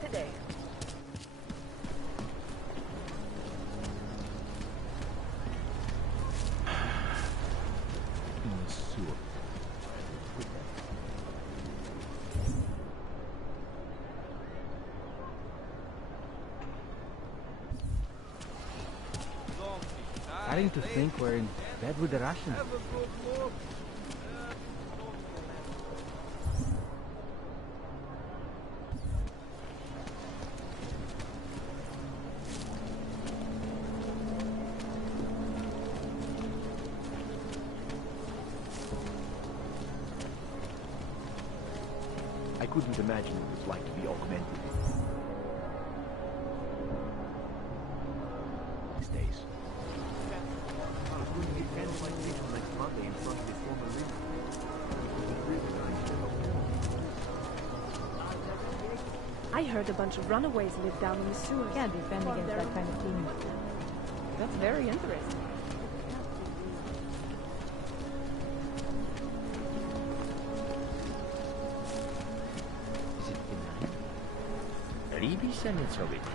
Today. Starting to think we're in bed with the Russians. I couldn't imagine what it was like to be augmented. These days. I was going to be kind of like this on next Monday in front of the former leader. It was really nice. I heard a bunch of runaways live down in the sewers. Can't defend against that kind of thing. That's very interesting. MsSinocent's.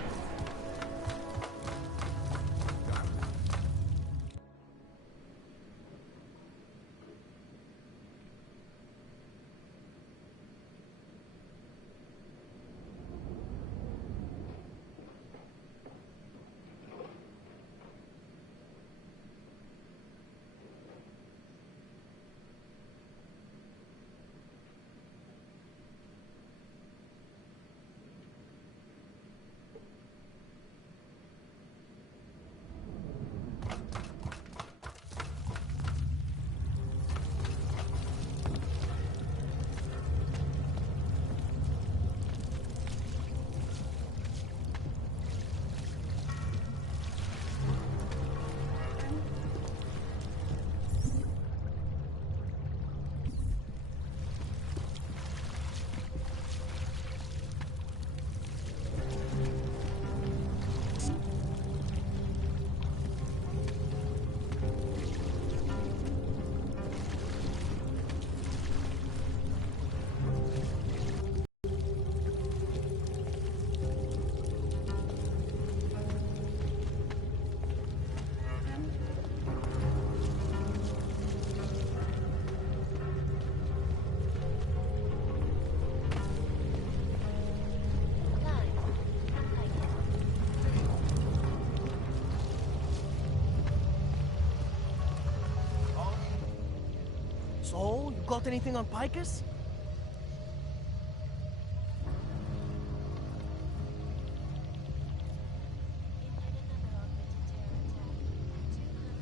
So, you got anything on Picus?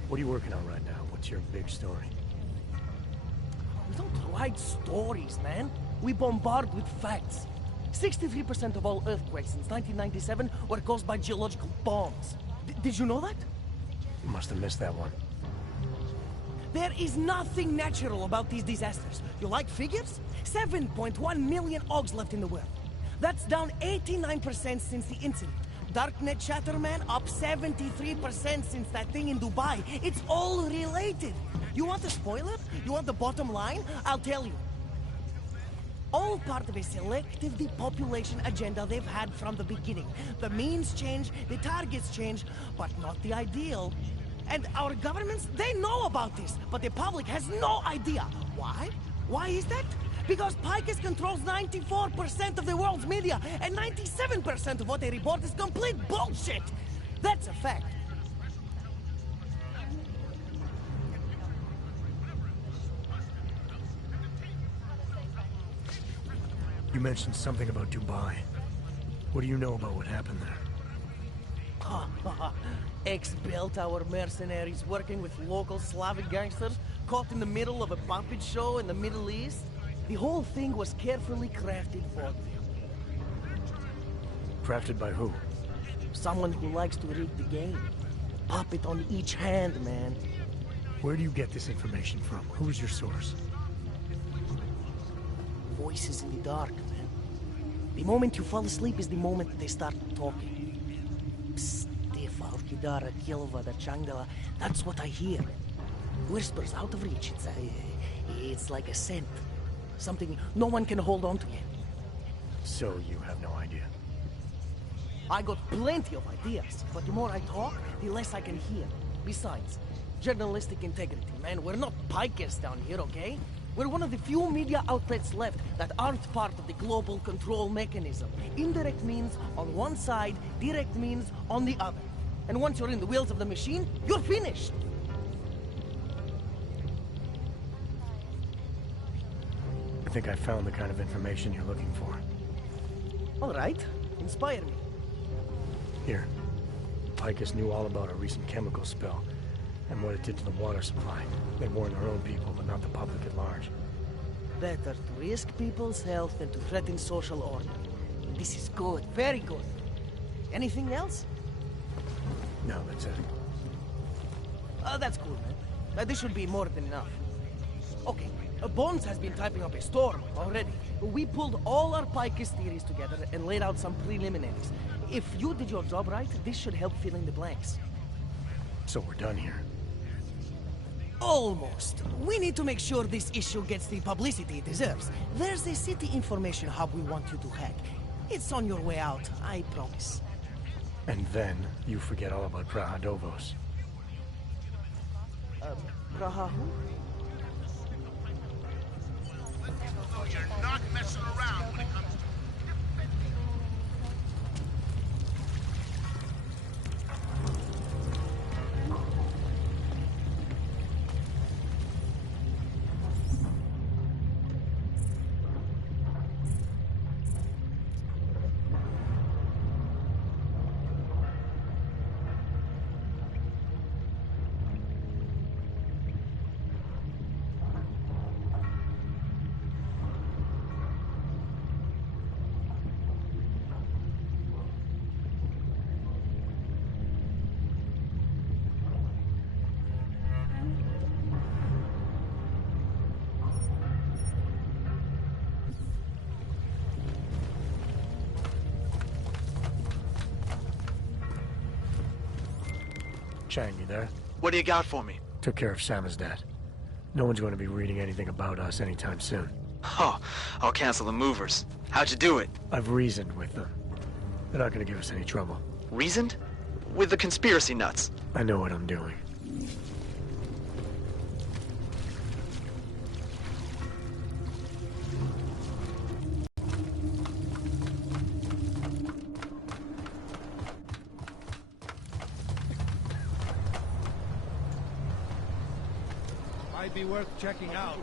What are you working on right now? What's your big story? We don't write stories, man. We bombard with facts. 63% of all earthquakes since 1997 were caused by geological bombs. Did you know that? You must have missed that one. There is nothing natural about these disasters. You like figures? 7.1 million Augs left in the world. That's down 89% since the incident. Darknet chatter, man, up 73% since that thing in Dubai. It's all related. You want a spoiler? You want the bottom line? I'll tell you. All part of a selective depopulation agenda they've had from the beginning. The means change, the targets change, but not the ideal. And our governments, they know about this, but the public has no idea. Why? Why is that? Because Picus controls 94% of the world's media, and 97% of what they report is complete bullshit. That's a fact. You mentioned something about Dubai. What do you know about what happened there? Ex-Bell-Tower mercenaries working with local Slavic gangsters caught in the middle of a puppet show in the Middle East. The whole thing was carefully crafted for them. Crafted by who? Someone who likes to rig the game. Puppet on each hand, man. Where do you get this information from? Who's your source? Voices in the dark, man. The moment you fall asleep is the moment they start talking. Psst, Kidara, Kilva, Changdala. That's what I hear. Whispers out of reach. It's like a scent. Something no one can hold on to yet. So you have no idea? I got plenty of ideas, but the more I talk, the less I can hear. Besides, journalistic integrity, man. We're not pikers down here, okay? We're one of the few media outlets left that aren't part of the global control mechanism. Indirect means on one side, direct means on the other. And once you're in the wheels of the machine, you're finished! I think I found the kind of information you're looking for. All right, inspire me. Here. Picus knew all about a recent chemical spill and what it did to the water supply. They warned their own people, but not the public at large. Better to risk people's health than to threaten social order. This is good, very good. Anything else? No, that's it. That's cool, man. This should be more than enough. Okay, Bones has been typing up a storm already. We pulled all our Picus theories together and laid out some preliminaries. If you did your job right, this should help fill in the blanks. So we're done here. Almost. We need to make sure this issue gets the publicity it deserves. There's a city information hub we want you to hack. It's on your way out, I promise. And then you forget all about Prahadovos. Praha who? You're not messing around when it comes to... Chang, you there? What do you got for me? Took care of Samizdat. No one's going to be reading anything about us anytime soon. Oh, I'll cancel the movers. How'd you do it? I've reasoned with them. They're not going to give us any trouble. Reasoned? With the conspiracy nuts. I know what I'm doing. Might be worth checking out.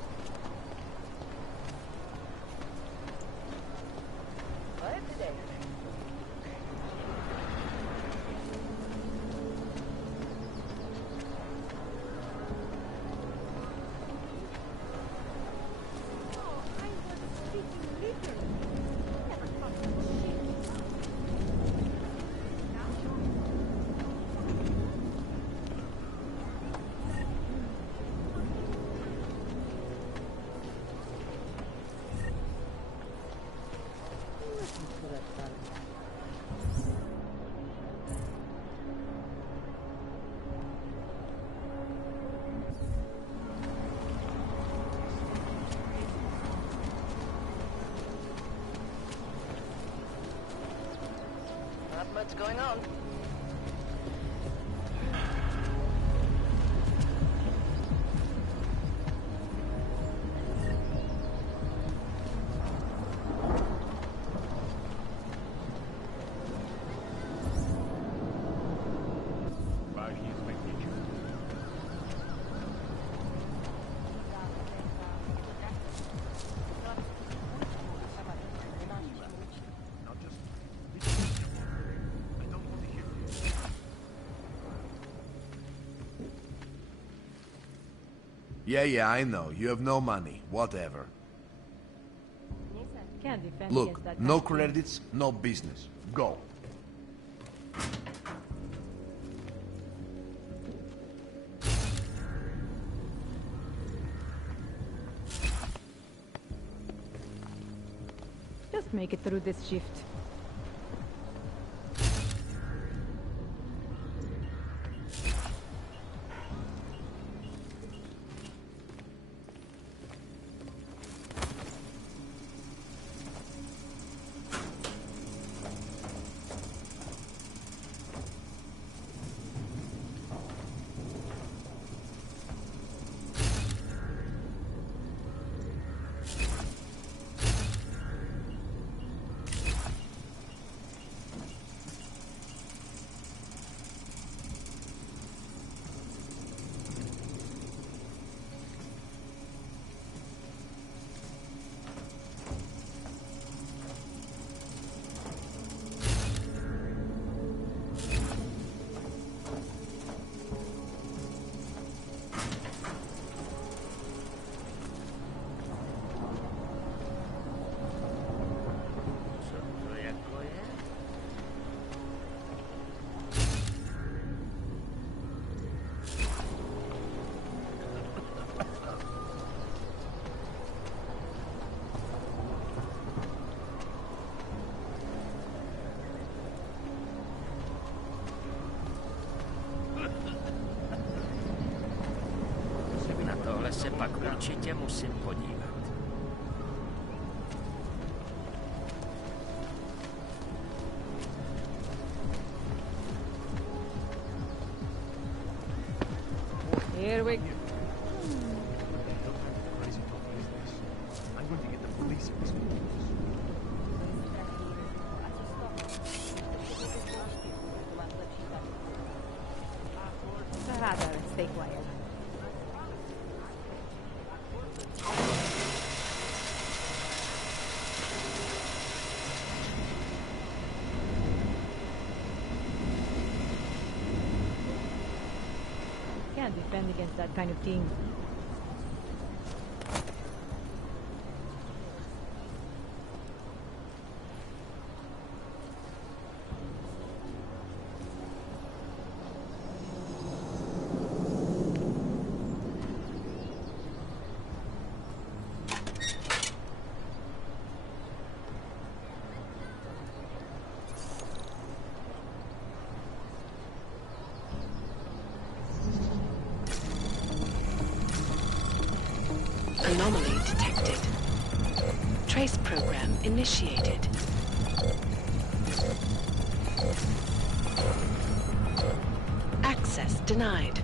Not much going on. Yeah, I know. You have no money. Whatever. Can't defend Look, against that no kind of thing. credits, no business. Go. Just make it through this shift. Na tohle se pak určitě musím podívat. Here we go. I'm going to get the police in this one. Rather stay quiet. Can't defend against that kind of thing. Anomaly detected. Trace program initiated. Access denied.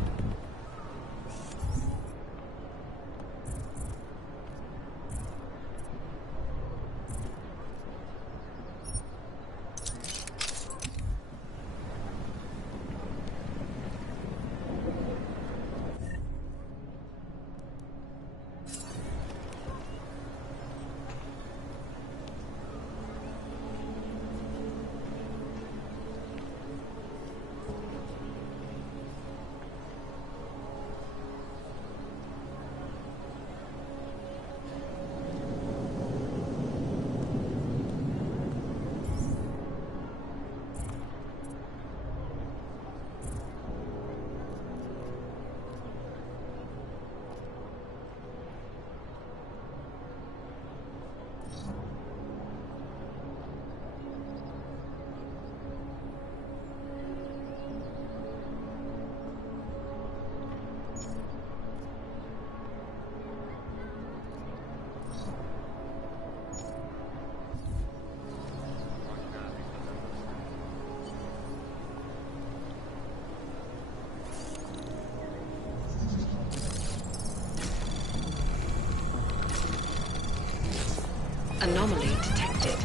Anomaly detected.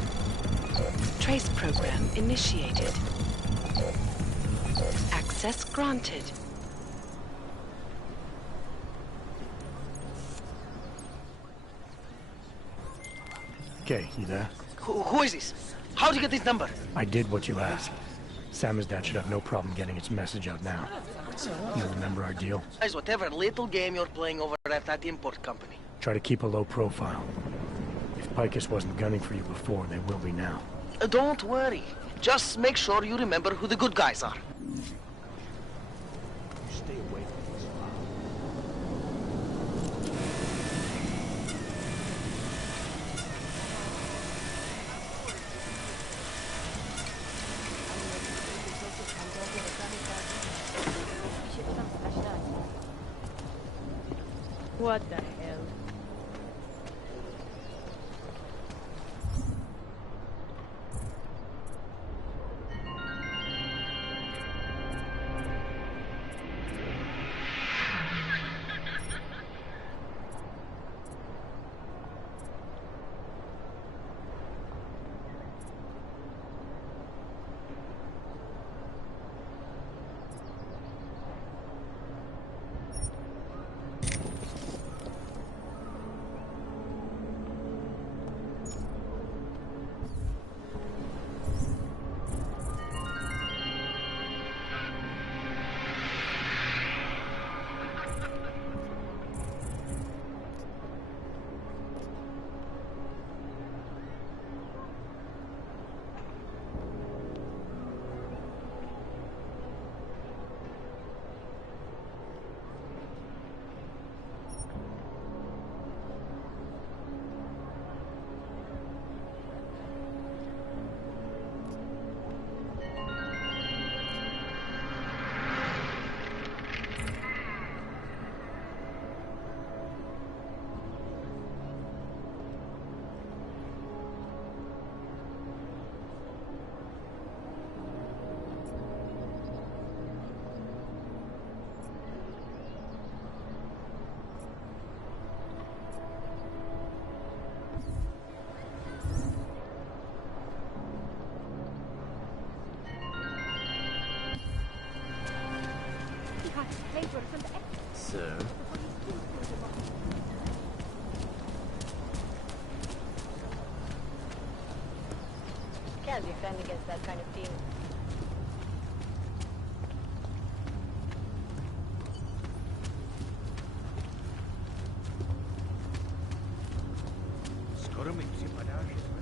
Trace program initiated. Access granted. Okay, you there? Who is this? How'd you get this number? I did what you asked. Samizdat should have no problem getting its message out now. You remember our deal? Guys, whatever little game you're playing over at that import company. Try to keep a low profile. If Picus wasn't gunning for you before, they will be now. Don't worry. Just make sure you remember who the good guys are. You stay away from this file. What the hell? Sir? Can't defend against that kind of team. Skoro mi připadá, že jsme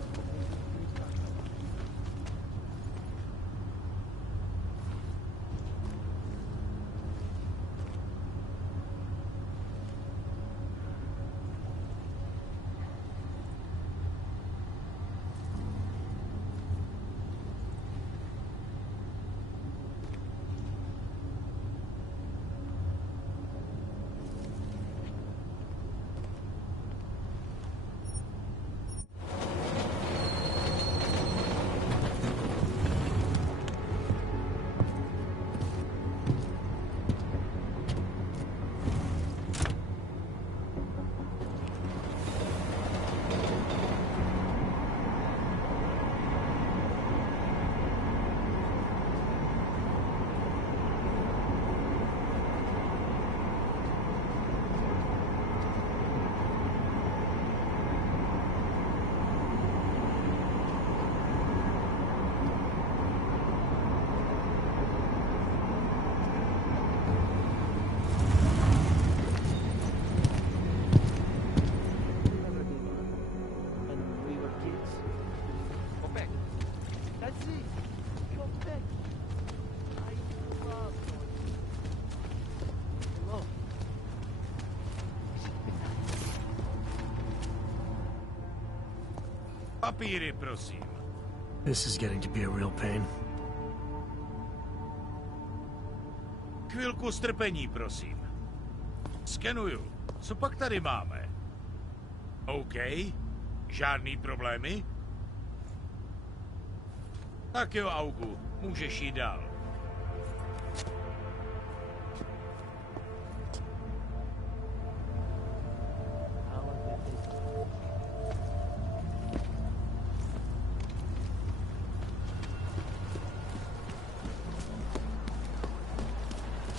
Papíry, prosím. This is getting to be a real pain. Chvilku strpení, prosím. Skenuju. Co pak tady máme? OK. Žádný problémy? Tak jo, Augu, můžeš jít dál.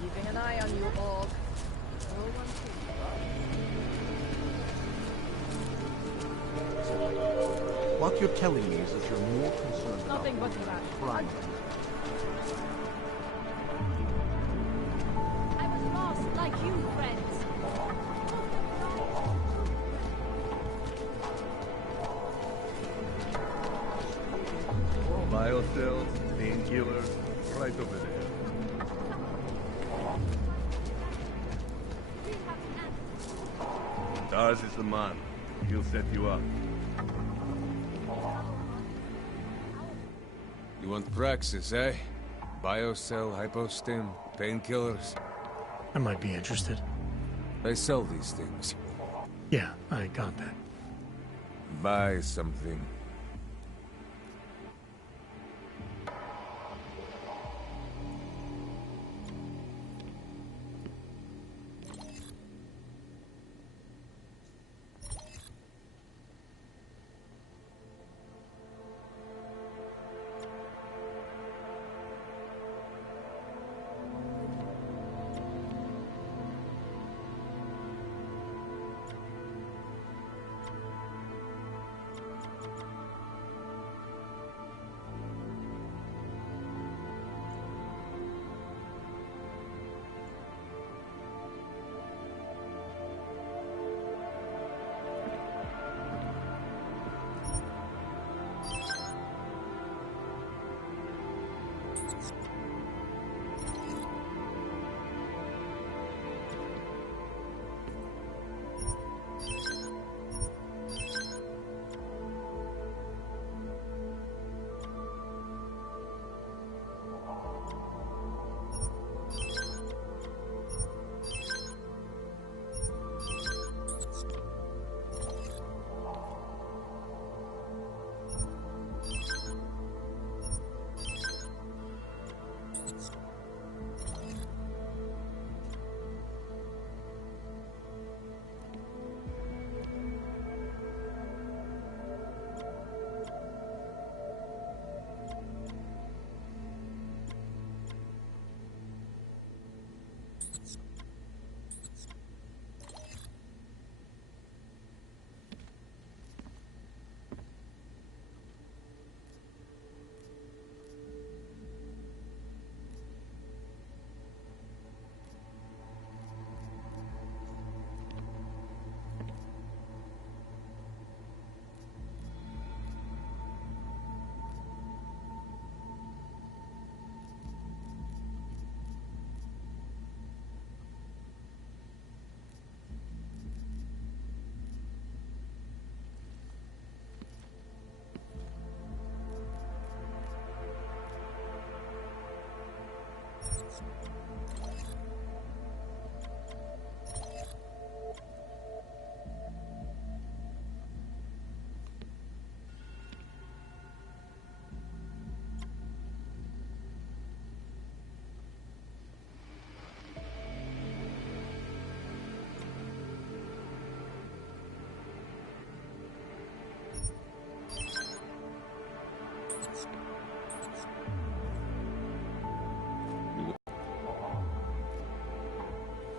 Keeping an eye on you, Org. What you're telling me is that you're more concerned Nothing about but that. crime. cells, painkillers, right over there. Dars is the man. He'll set you up. You want Praxis, eh? Biocell, hypostim, painkillers. I might be interested. They sell these things. Yeah, I got that. Buy something.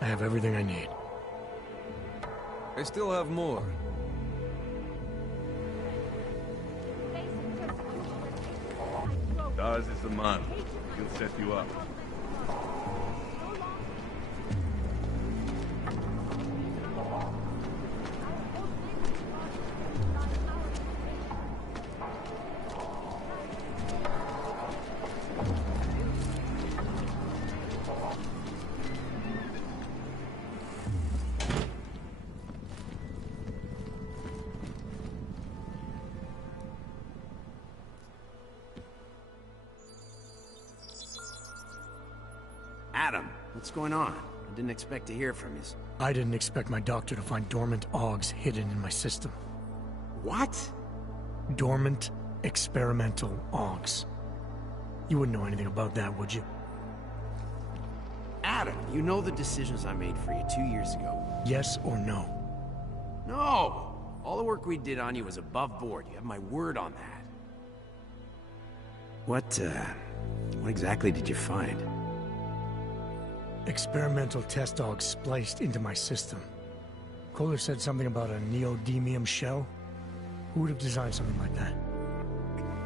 I have everything I need. I still have more. Dars is the man. He'll set you up. Adam, what's going on? I didn't expect to hear from you. I didn't expect my doctor to find dormant augs hidden in my system. What? Dormant experimental augs. You wouldn't know anything about that, would you? Adam, you know the decisions I made for you 2 years ago. Yes or no? No! All the work we did on you was above board. You have my word on that. What exactly did you find? Experimental test augs spliced into my system. Kohler said something about a neodymium shell. Who would have designed something like that?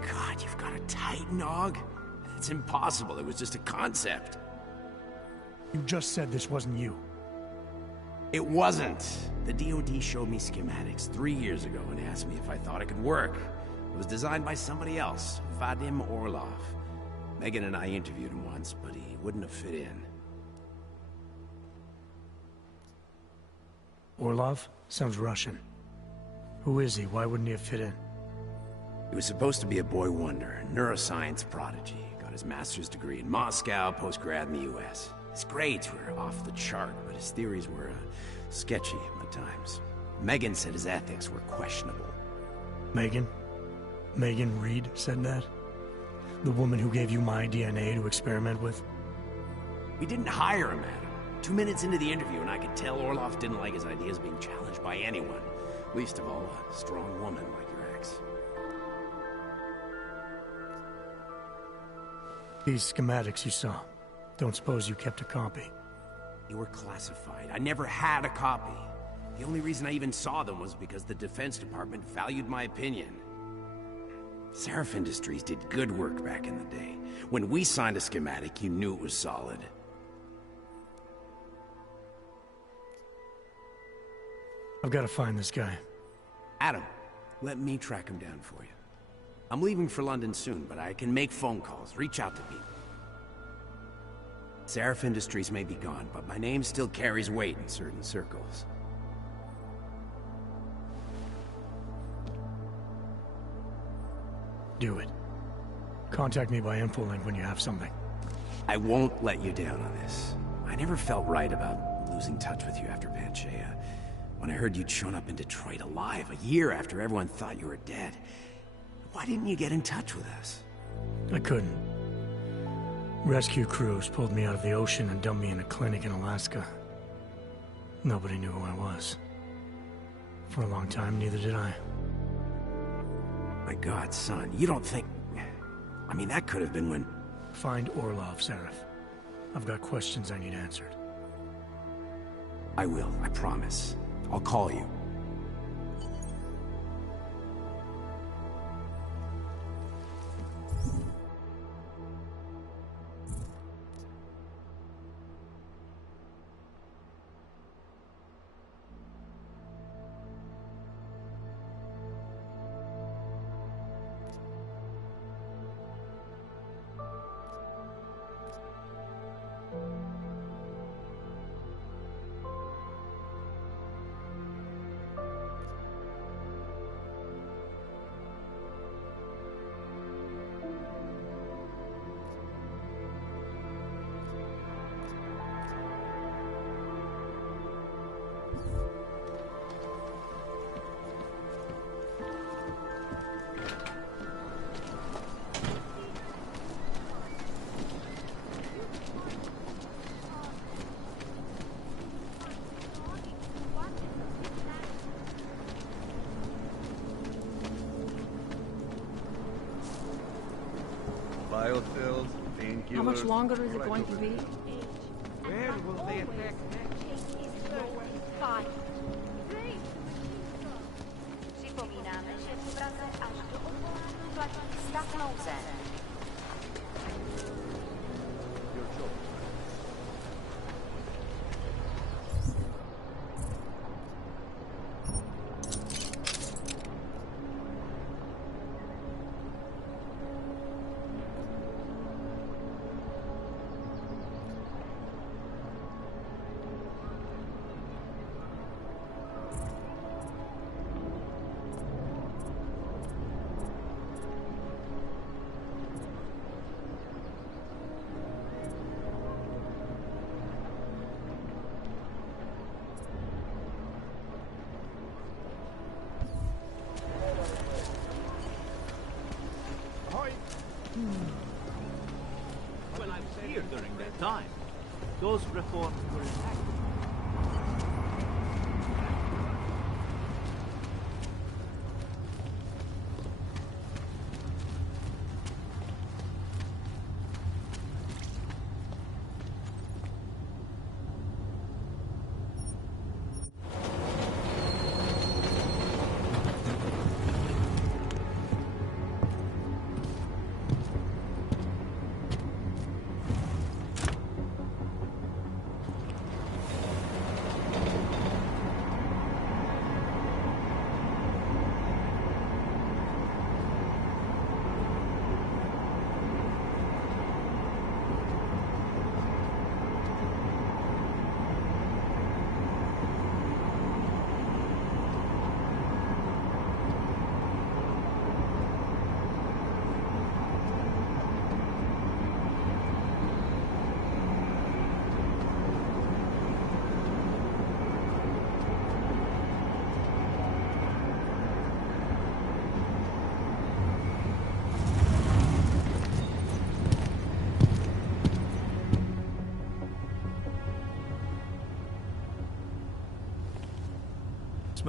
God, you've got a Titan aug? It's impossible. It was just a concept. You just said this wasn't you. It wasn't. The DoD showed me schematics 3 years ago and asked me if I thought it could work. was designed by somebody else, Vadim Orlov. Megan and I interviewed him once, but he wouldn't have fit in. Orlov? Sounds Russian. Who is he? Why wouldn't he have fit in? He was supposed to be a boy wonder, neuroscience prodigy. Got his master's degree in Moscow, post-grad in the US. His grades were off the chart, but his theories were sketchy at times. Megan said his ethics were questionable. Megan? Megan Reed said that? The woman who gave you my DNA to experiment with? We didn't hire him, Adam. 2 minutes into the interview, and I could tell Orlov didn't like his ideas being challenged by anyone. Least of all, a strong woman like your ex. These schematics you saw. Don't suppose you kept a copy? They were classified. I never had a copy. The only reason I even saw them was because the Defense Department valued my opinion. Seraph Industries did good work back in the day. When we signed a schematic, you knew it was solid. I've got to find this guy. Adam, let me track him down for you. I'm leaving for London soon, but I can make phone calls, reach out to people. Seraph Industries may be gone, but my name still carries weight in certain circles. Do it. Contact me by infolink when you have something. I won't let you down on this. I never felt right about losing touch with you after Panchea. When I heard you'd shown up in Detroit alive a year after everyone thought you were dead. Why didn't you get in touch with us? I couldn't. Rescue crews pulled me out of the ocean and dumped me in a clinic in Alaska. Nobody knew who I was. For a long time, neither did I. My God, son, you don't think... I mean, that could have been when... Find Orlov, Seraph. I've got questions I need answered. I will, I promise. I'll call you. Biocells, painkillers... How much longer is it going to be? Where will they attack next? 5. Připomínáme, že dopravce až do odvolání platí stav nouze. Well, I was here during that time. Those reforms were enacted.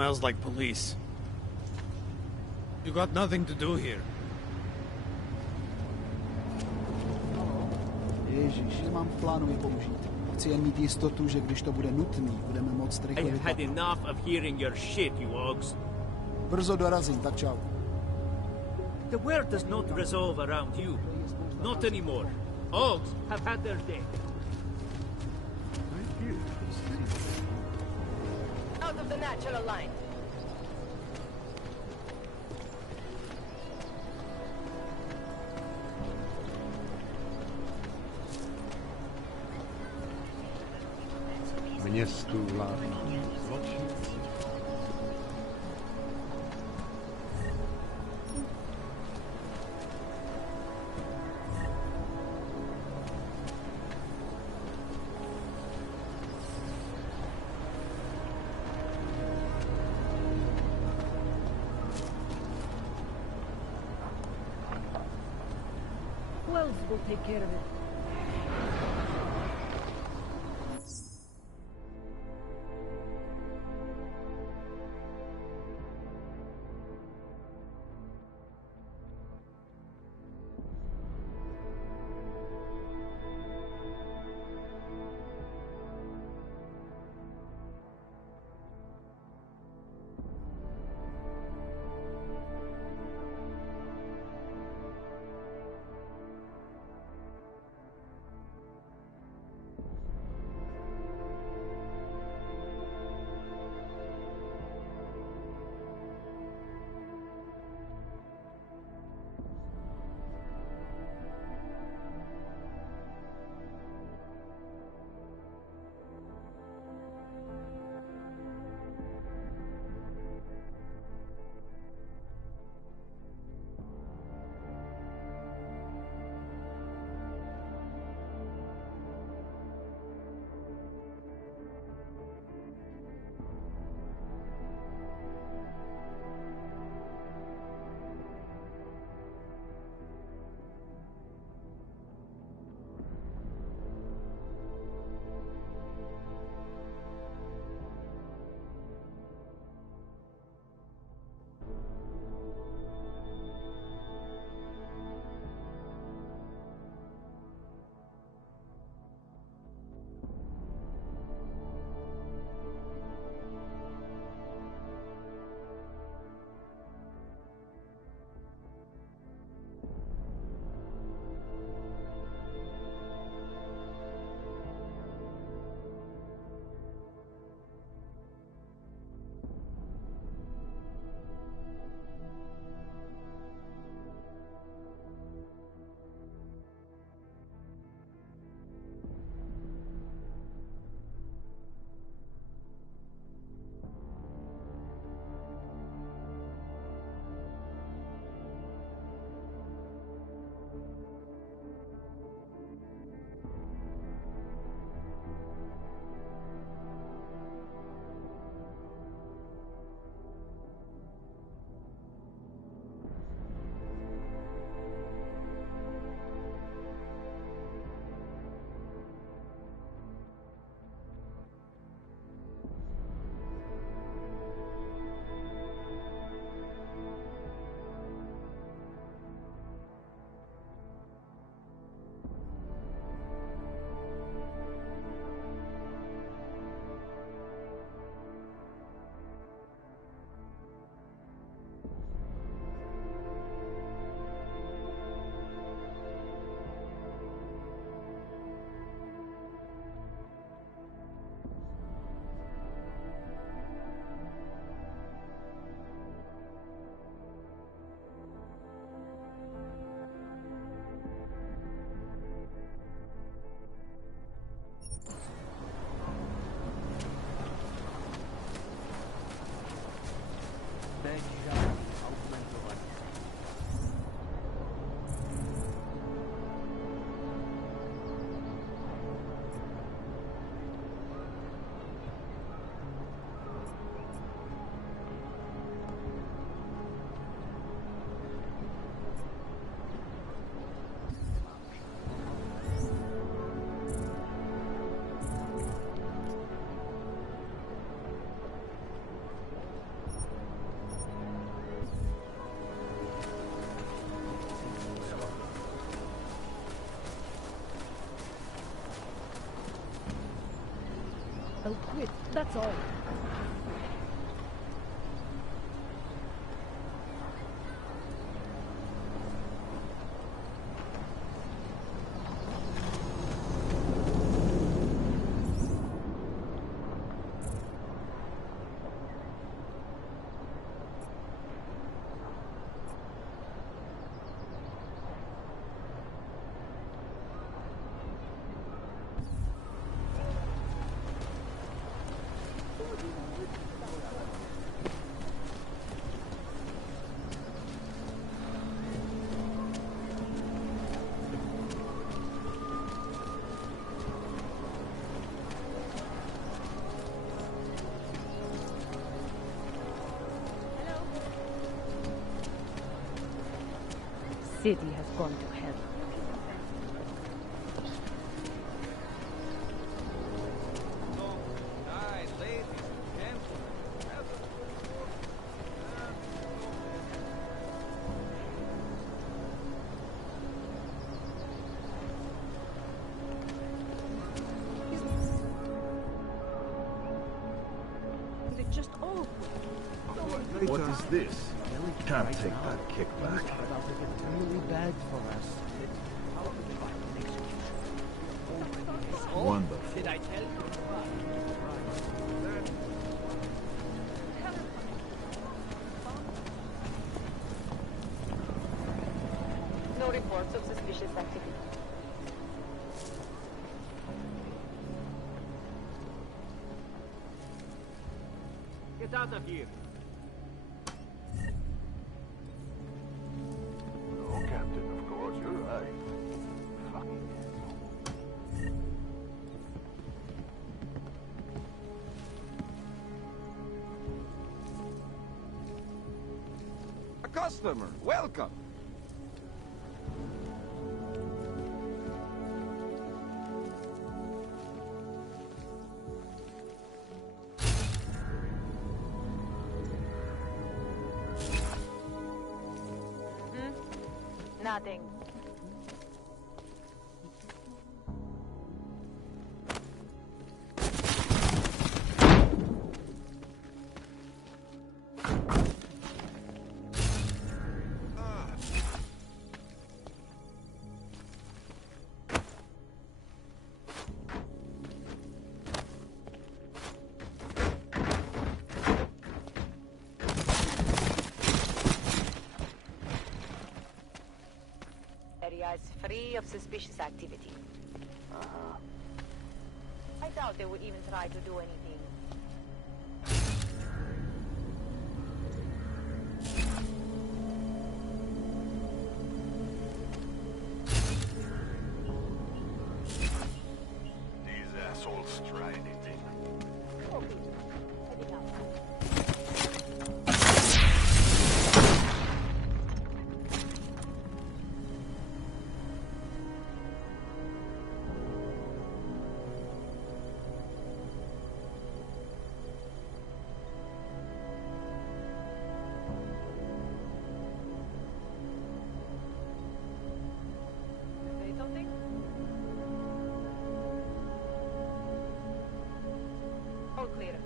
Smells like police. You got nothing to do here. Ježíš, nemám v plánu je použít. Chci jen mít jistotu, že když to bude nutný, budeme moct rychle I have had vypadnout. enough of hearing your shit, you Ogs. Brzo dorazím, tak čau. The world does not resolve around you. Not anymore. Ogs have had their day. Out of the natural line. Městu vládní zločinci. Wells will take care of it. I'll quit, that's all. City has gone to hell. Just all. What is this? Can't take that kickback. Really bad for us. Wonderful. Did I tell you? No reports of suspicious activity. Get out of here. No, Captain, of course, you're right. Fucking A customer, welcome. Nothing. Area is free of suspicious activity. I doubt they would even try to do anything. These assholes try anything. Heading out. Say something? All clear.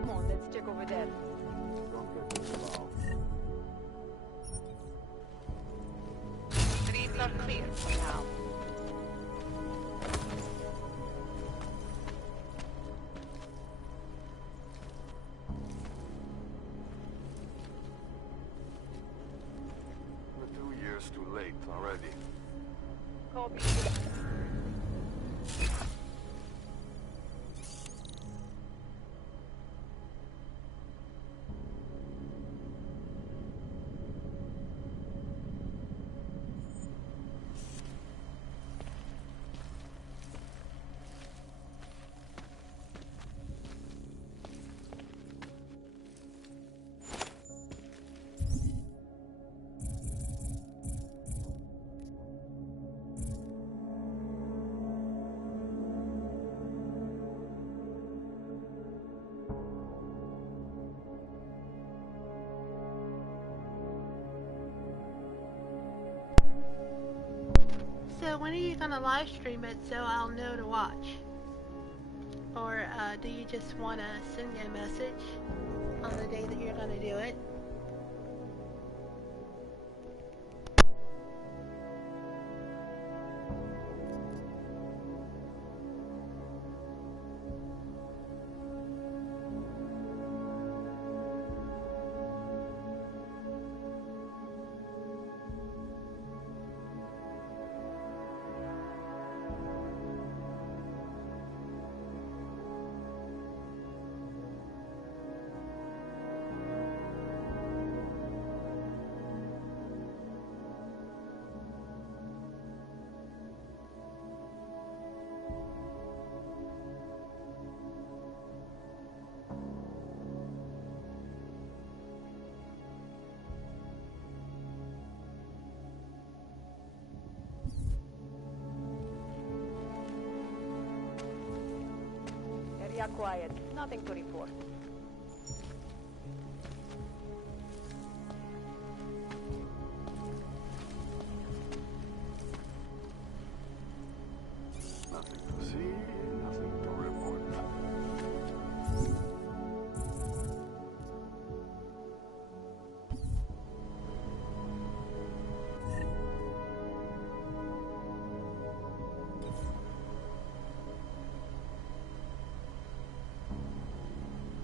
Come on, let's check over there. Streets are clear for now. The 2 years So when are you gonna live stream it so I'll know to watch? Or do you just want to send me a message on the day that you're gonna do it? Area quiet. Nothing to report. Nothing to see, nothing to report.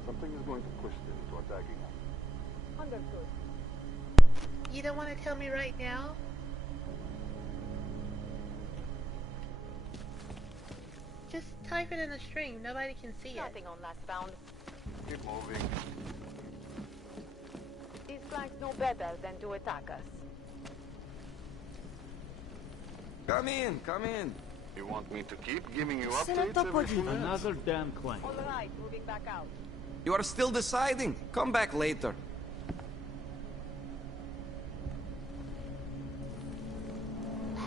Something is going to push them into attacking us. Understood. You don't want to tell me right now? Just type it in the stream. Nobody can see it. Nothing on last found. Keep moving. These flanks know better than to attack us. Come in, come in. You want me to keep giving you updates every few minutes? Another damn clank. All right, moving back out. You are still deciding. Come back later.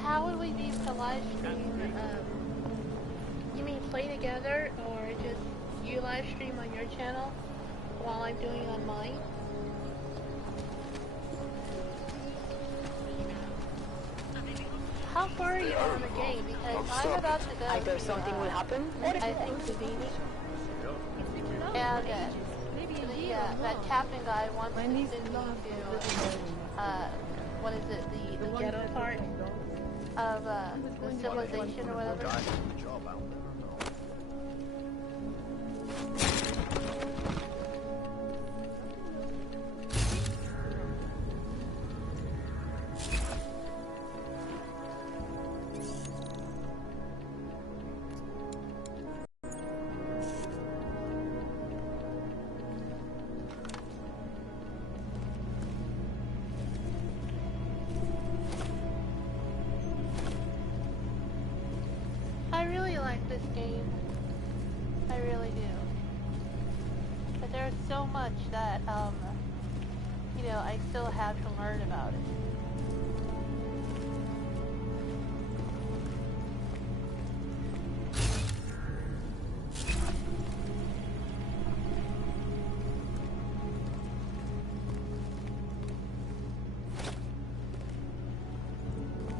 How would we be to live stream? You mean play together, or just you live stream on your channel while I'm doing it on mine? How far are you on the game? Because I'm about to go. Either something will happen, or I think Savini. And that captain guy wants to send me to, what is it, the ghetto part of the civilization or whatever. I really like this game. I really do. But there's so much that, you know, I still have to learn about it.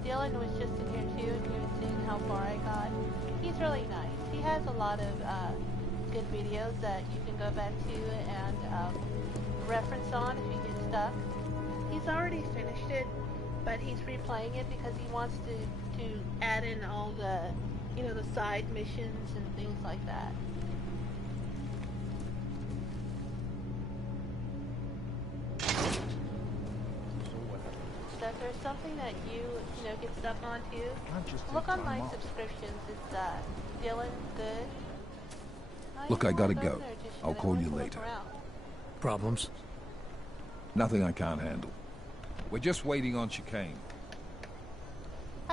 Dylan was just in here too, and he was seeing how far I got. He's really nice. He has a lot of good videos that you can go back to and reference on if you get stuck. He's already finished it, but he's replaying it because he wants to add in all the, you know, the side missions and things like that. So if there's something that you know, get stuck onto, look on my subscriptions. It's Dylan Good. Look, I gotta go. I'll call you later. Problems? Nothing I can't handle. We're just waiting on chicane.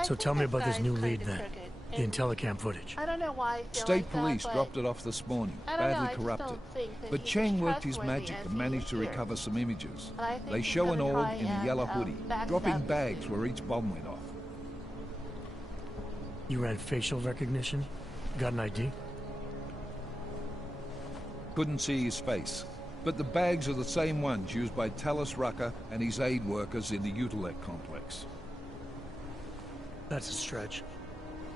So tell me about this new lead then. The Intellicam footage. I don't know why I feel State like police that, dropped it off this morning, I don't know, I badly just corrupted. don't think that But he's Cheng worked his trustworthy magic as and he managed is to here. recover some images. But I think They he's show an gonna orb try in a and, yellow hoodie, backstab dropping this bags dude. where each bomb went off. You ran facial recognition? Got an ID? Couldn't see his face. But the bags are the same ones used by Talus Rucker and his aid workers in the Utilec complex. That's a stretch.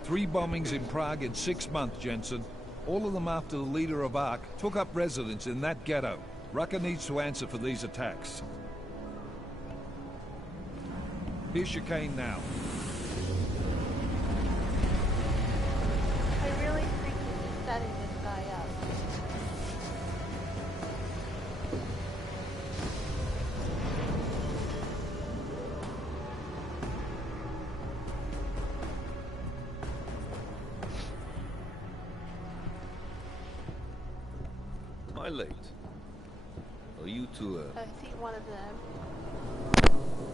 3 bombings in Prague in 6 months, Jensen. All of them after the leader of ARC took up residence in that ghetto. Rucker needs to answer for these attacks. Here's chicane now. I really think he's setting this guy up. Am I late? Are you two, I see one of them.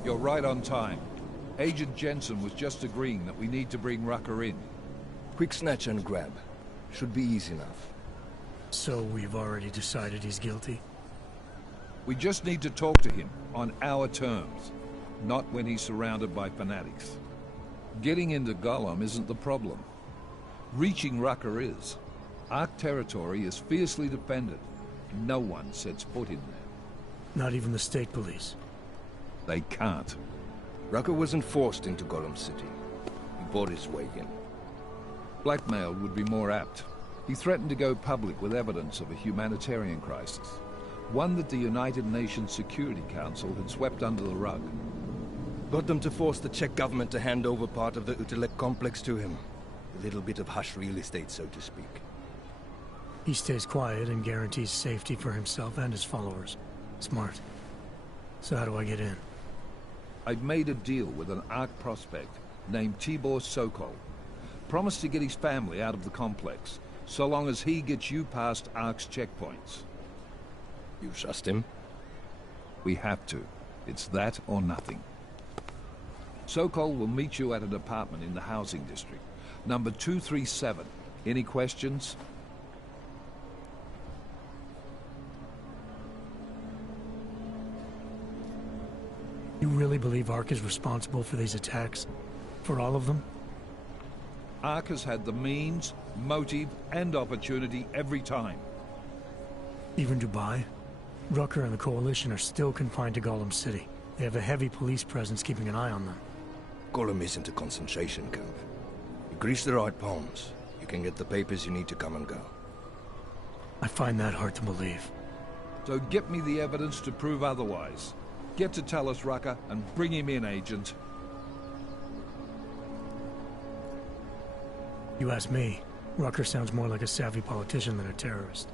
You're right on time. Agent Jensen was just agreeing that we need to bring Rucker in. Quick snatch and grab. Should be easy enough. So we've already decided he's guilty? We just need to talk to him on our terms, not when he's surrounded by fanatics. Getting into Gollum isn't the problem. Reaching Rucker is. ARC territory is fiercely defended. No one sets foot in there. Not even the state police? They can't. Rucker wasn't forced into Gollum City. He bought his way in. Blackmail would be more apt. He threatened to go public with evidence of a humanitarian crisis. One that the United Nations Security Council had swept under the rug. Got them to force the Czech government to hand over part of the Utelek complex to him. A little bit of hush real estate, so to speak. He stays quiet and guarantees safety for himself and his followers. Smart. So how do I get in? I've made a deal with an ARC prospect named Tibor Sokol. Promised to get his family out of the complex, so long as he gets you past ARC's checkpoints. You trust him? We have to. It's that or nothing. Sokol will meet you at an apartment in the housing district. Number 237. Any questions? You really believe ARC is responsible for these attacks? For all of them? ARC has had the means, motive, and opportunity every time. Even Dubai? Rucker and the Coalition are still confined to Gollum City. They have a heavy police presence keeping an eye on them. Gollum isn't a concentration camp. You grease the right palms, you can get the papers you need to come and go. I find that hard to believe. So get me the evidence to prove otherwise. Get to tell us, Rucker, and bring him in, Agent. You ask me, Rucker sounds more like a savvy politician than a terrorist.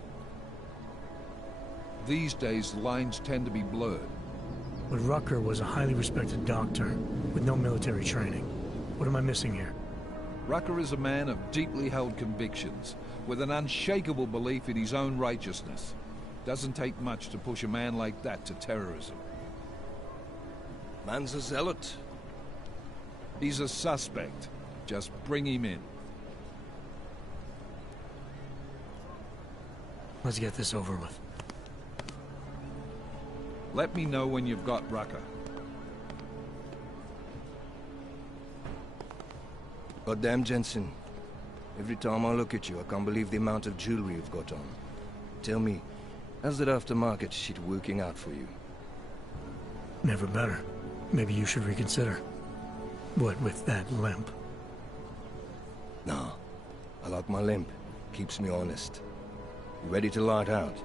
These days, lines tend to be blurred. But Rucker was a highly respected doctor, with no military training. What am I missing here? Rucker is a man of deeply held convictions, with an unshakable belief in his own righteousness. Doesn't take much to push a man like that to terrorism. Man's a zealot. He's a suspect. Just bring him in. Let's get this over with. Let me know when you've got Rucker. Goddamn, Jensen. Every time I look at you, I can't believe the amount of jewelry you've got on. Tell me, how's that aftermarket shit working out for you? Never better. Maybe you should reconsider. What with that limp? Nah, I like my limp. Keeps me honest. You ready to light out?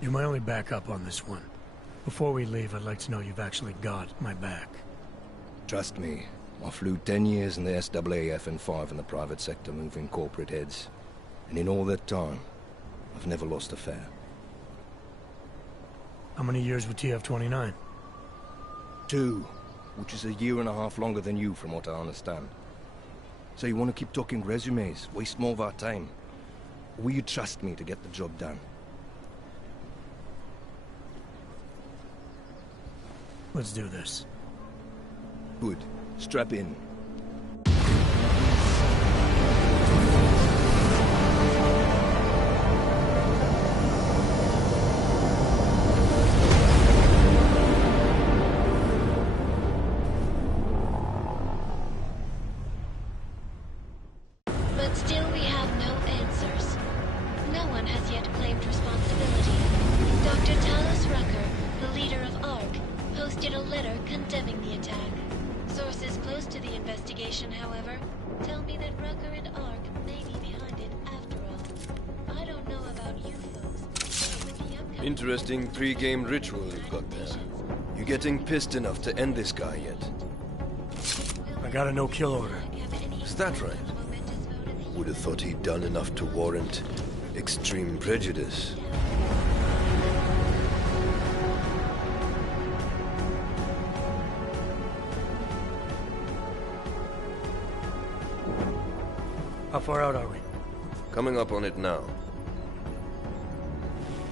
You're my only backup on this one. Before we leave, I'd like to know you've actually got my back. Trust me, I flew 10 years in the SAAF and 5 in the private sector moving corporate heads. And in all that time, I've never lost a fare. How many years with TF-29? 2, which is a year and a half longer than you from what I understand. So you want to keep talking resumes, waste more of our time? Or will you trust me to get the job done? Let's do this. Good. Strap in. But still we have no answers. No one has yet claimed responsibility. Dr. suspicion, however, tell me that Rucker and Ark may be behind it after all. I don't know about you folks, but with the upcoming... Interesting pre-game ritual you've got there. You getting pissed enough to end this guy yet? I got a no-kill order. Is that right? Would have thought he'd done enough to warrant extreme prejudice. How far out are we? Coming up on it now.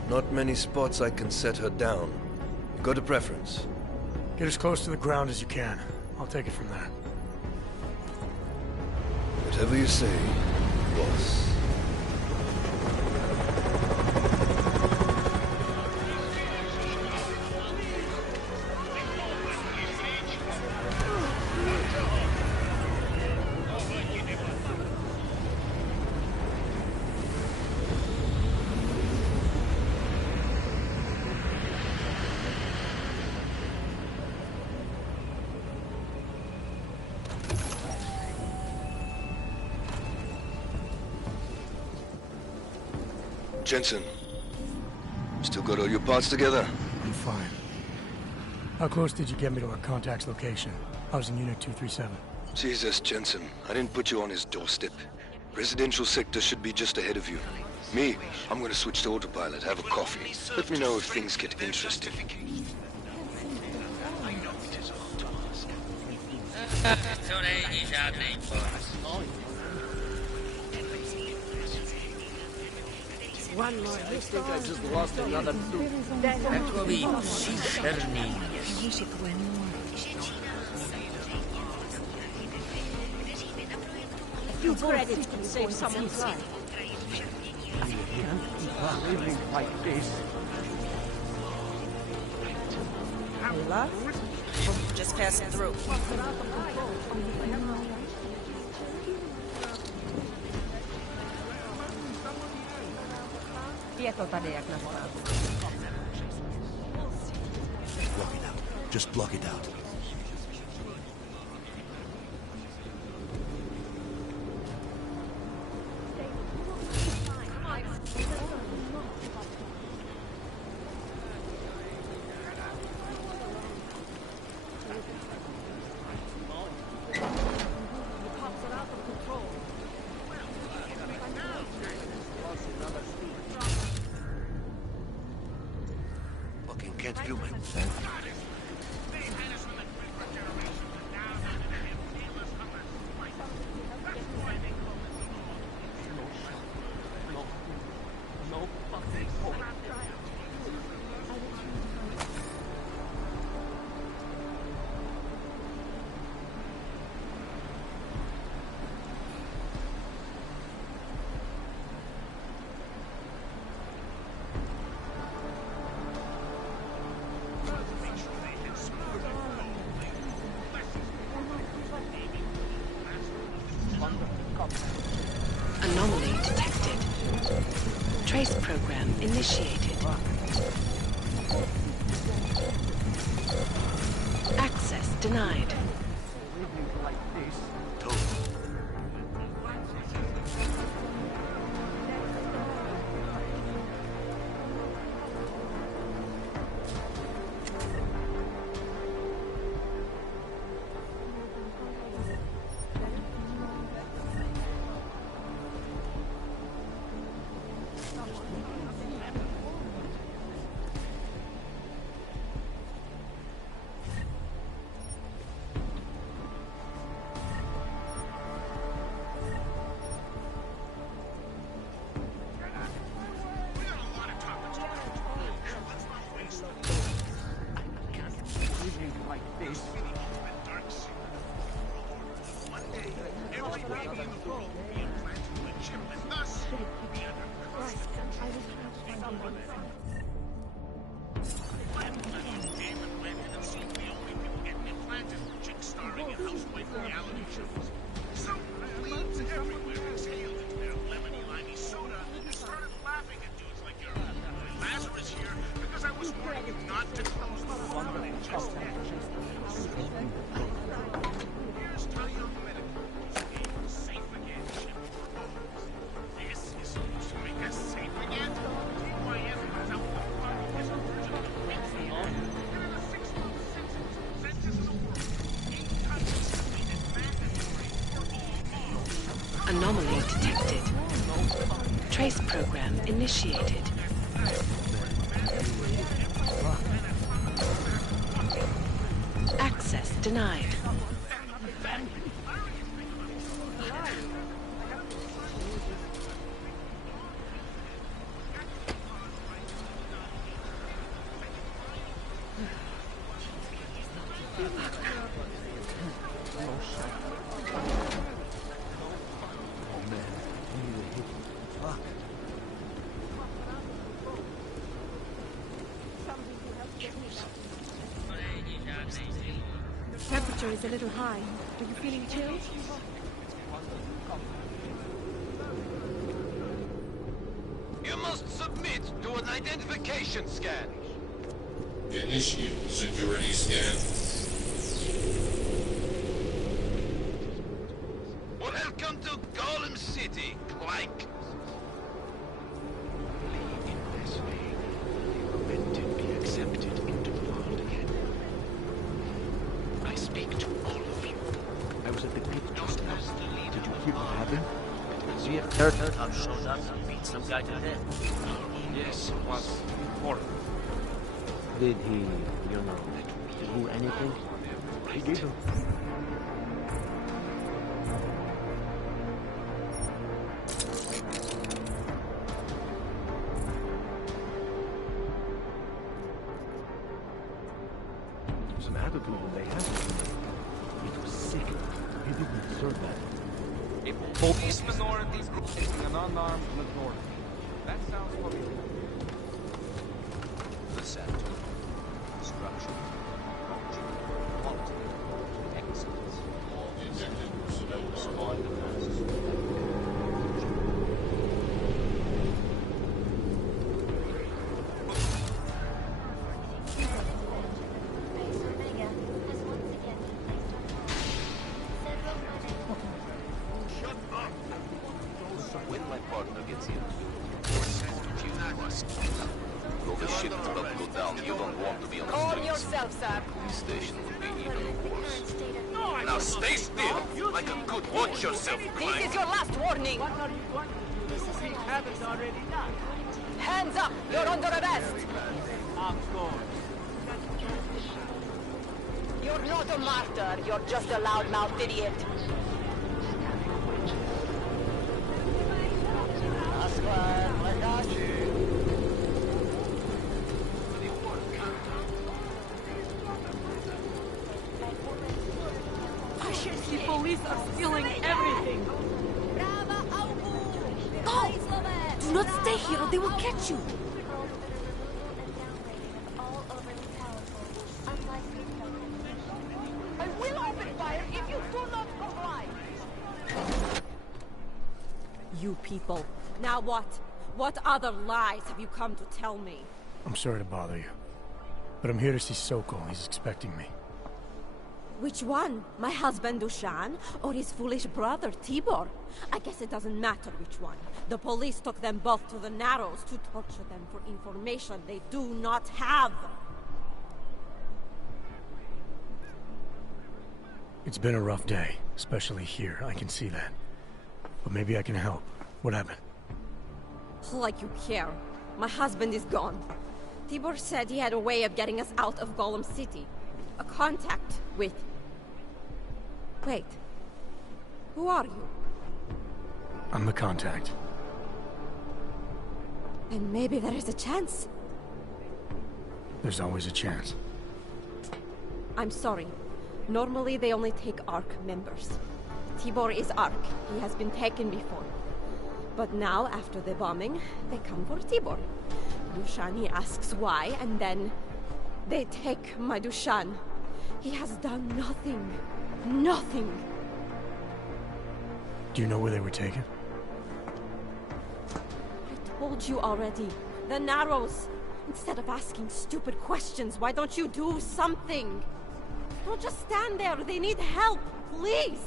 Not many spots I can set her down. You got a preference? Get as close to the ground as you can. I'll take it from there. Whatever you say, boss. Jensen, still got all your parts together? I'm fine. How close did you get me to our contact's location? I was in Unit 237. Jesus, Jensen, I didn't put you on his doorstep. Residential sector should be just ahead of you. Me, I'm gonna switch to autopilot, have a coffee. Let me know if things get interesting. One more. I think I just lost another tooth. That will be Cherny. You credit can save someone's life. Living like this. Left? Just passing through. Block it out. Just block it out. Anomaly detected. Trace program initiated. Access denied. Here's Tally on the medic. Anomaly detected. Trace program initiated. Access denied. Temperature is a little high. Are you feeling chilled? You must submit to an identification scan. Initiate security scan. Welcome to Golem City, Clank. In this way, they were meant to be accepted into the world again. I speak to all of you. I was at the pit just now. Did you hear what happened? See if Turtle showed up and beat some guy to death. Yes, it was horrible. Did he, do anything? He did. Some attitude they had. It was sick. He didn't deserve that. A police minority protecting an unarmed minority. That sounds familiar. Receptor. Structure. Function. Quality. Excellence. All detected personnel respond to When my partner gets in, well, the ship is about to go down. You don't want to be on the Calm streets. yourself, sir. Police station would be even worse. Now stay still, like a good watch yourself, This is your last warning. What are you going to do? This haven't already done. Hands up. You're under arrest. Of course. You're not a martyr. You're just a loudmouth idiot. The police are stealing everything. Go! Do not stay here or they will catch you. I will open fire if you do not comply. You people. Now what? What other lies have you come to tell me? I'm sorry to bother you, but I'm here to see Sokol. He's expecting me. Which one? My husband Dushan or his foolish brother Tibor? I guess it doesn't matter which one. The police took them both to the Narrows to torture them for information they do not have. It's been a rough day, especially here. I can see that. But maybe I can help. What happened? Like you care. My husband is gone. Tibor said he had a way of getting us out of Golem City. A contact with... Wait. Who are you? I'm the contact. And maybe there is a chance. There's always a chance. I'm sorry. Normally they only take ARC members. Tibor is ARC. He has been taken before. But now, after the bombing, they come for Tibor. Dushan, he asks why, and then they take my Dushan. He has done nothing. Nothing. Do you know where they were taken? I told you already. The Narrows. Instead of asking stupid questions, why don't you do something? Don't just stand there. They need help. Please.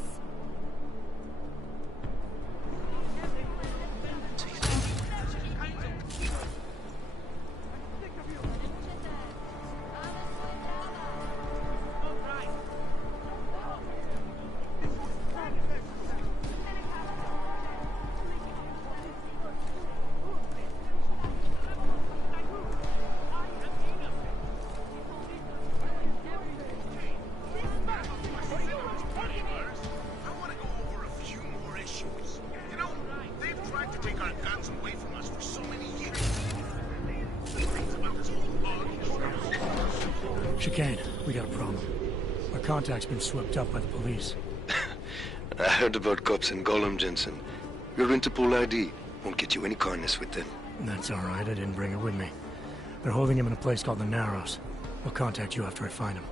Chicane, we got a problem. Our contact's been swept up by the police. I heard about cops in Gollum, Jensen. Your Interpol ID won't get you any kindness with them. That's all right, I didn't bring it with me. They're holding him in a place called the Narrows. I'll contact you after I find him.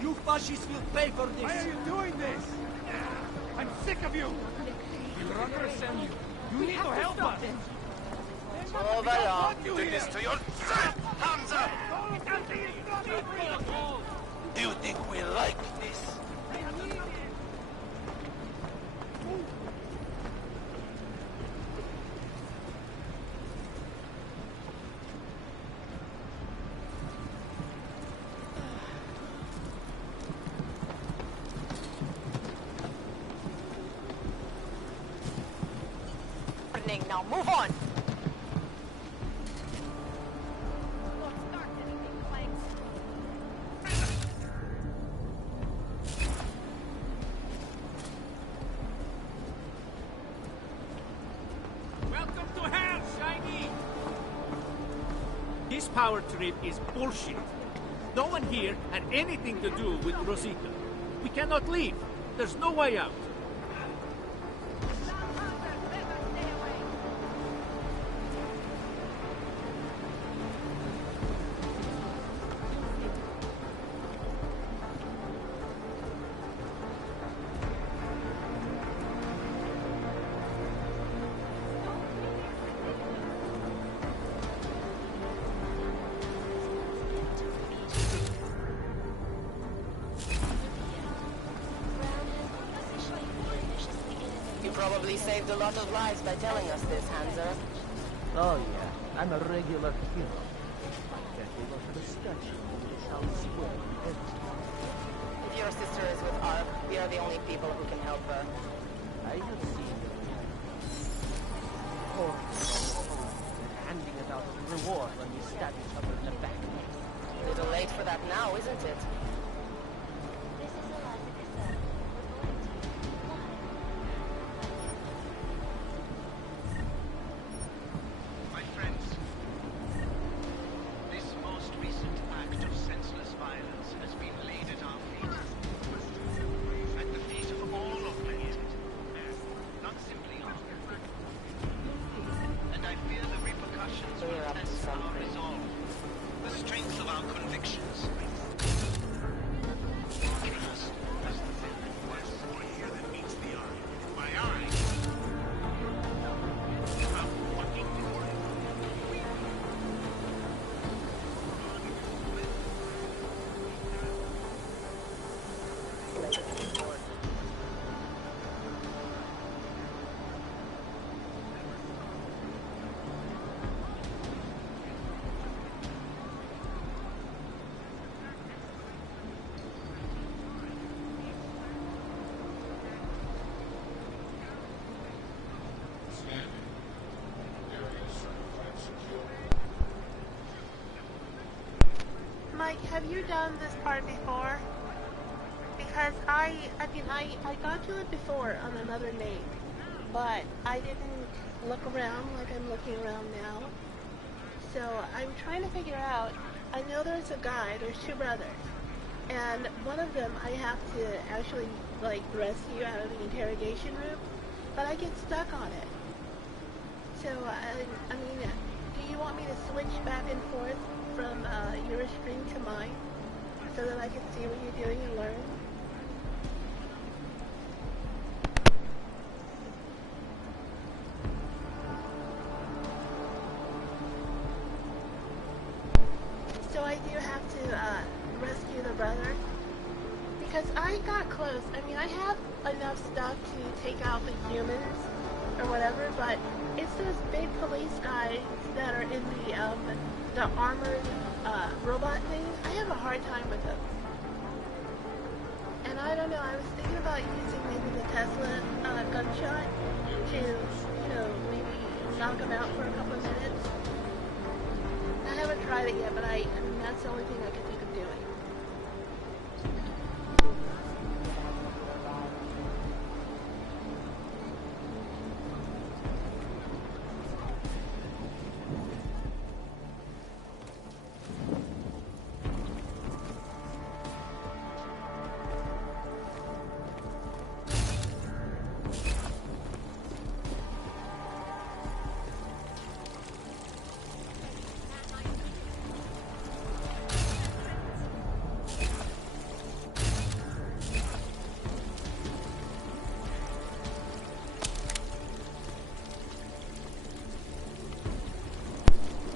You fascists will pay for this! Why are you doing this? I'm sick of you! We'll understand you. You need to help us! Oh, voilà. You did this to yourself, hands up! Do you think we like this? Now move on! Welcome to hell, Shiny! This power trip is bullshit. No one here had anything to do with Rosita. We cannot leave. There's no way out. Probably saved a lot of lives by telling us this, Hansa. Oh yeah, I'm a regular hero. That we go to the statue in the town square. If your sister is with Ark, we are the only people who can help her. I have seen it. Oh, handing about reward when we stab each other in the back. A little late for that now, isn't it? Mike, have you done this part before? Because I got to it before on another name, but I didn't look around like I'm looking around now. So I'm trying to figure out, I know there's a guy, there's two brothers, and one of them I have to actually like rescue out of the interrogation room, but I get stuck on it. So I mean, do you want me to switch back and forth from your stream to mine so that I can see what you're doing and learn? So I do have to rescue the brother because I got close. I mean, I have enough stuff to take out the humans or whatever, but it's those big police guys that are in the armored robot things. I have a hard time with them. And I about using maybe the Tesla gunshot to, you know, maybe knock him out for a couple of minutes. I haven't tried it yet, but I mean, that's the only thing I can think of doing.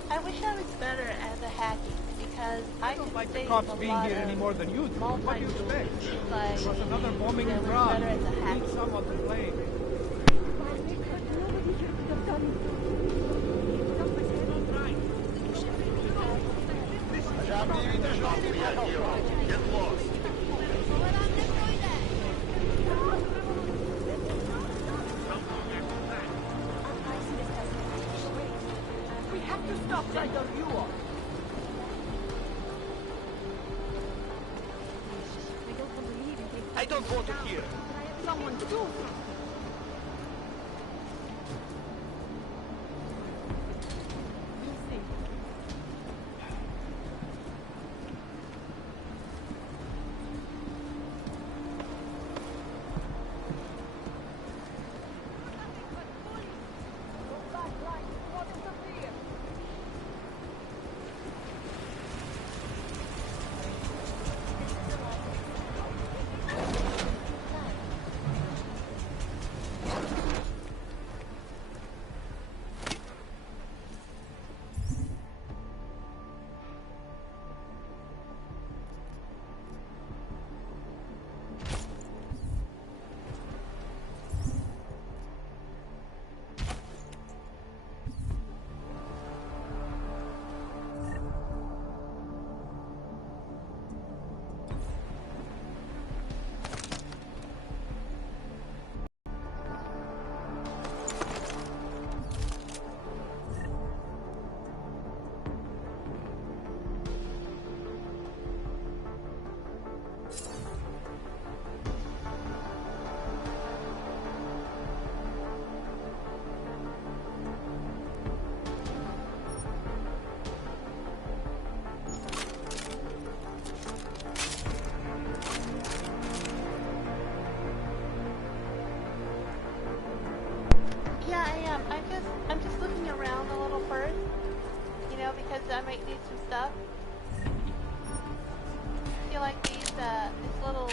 I wish I was better at the hacking because I don't like the cops being here any more than you do. What do you expect? Like, there was another bombing in Prague. We need someone to blame. Get lost. We have to stop right or you are. I don't want to hear. Someone do something. I'm just looking around a little first, you know, because I might need some stuff. I feel like these little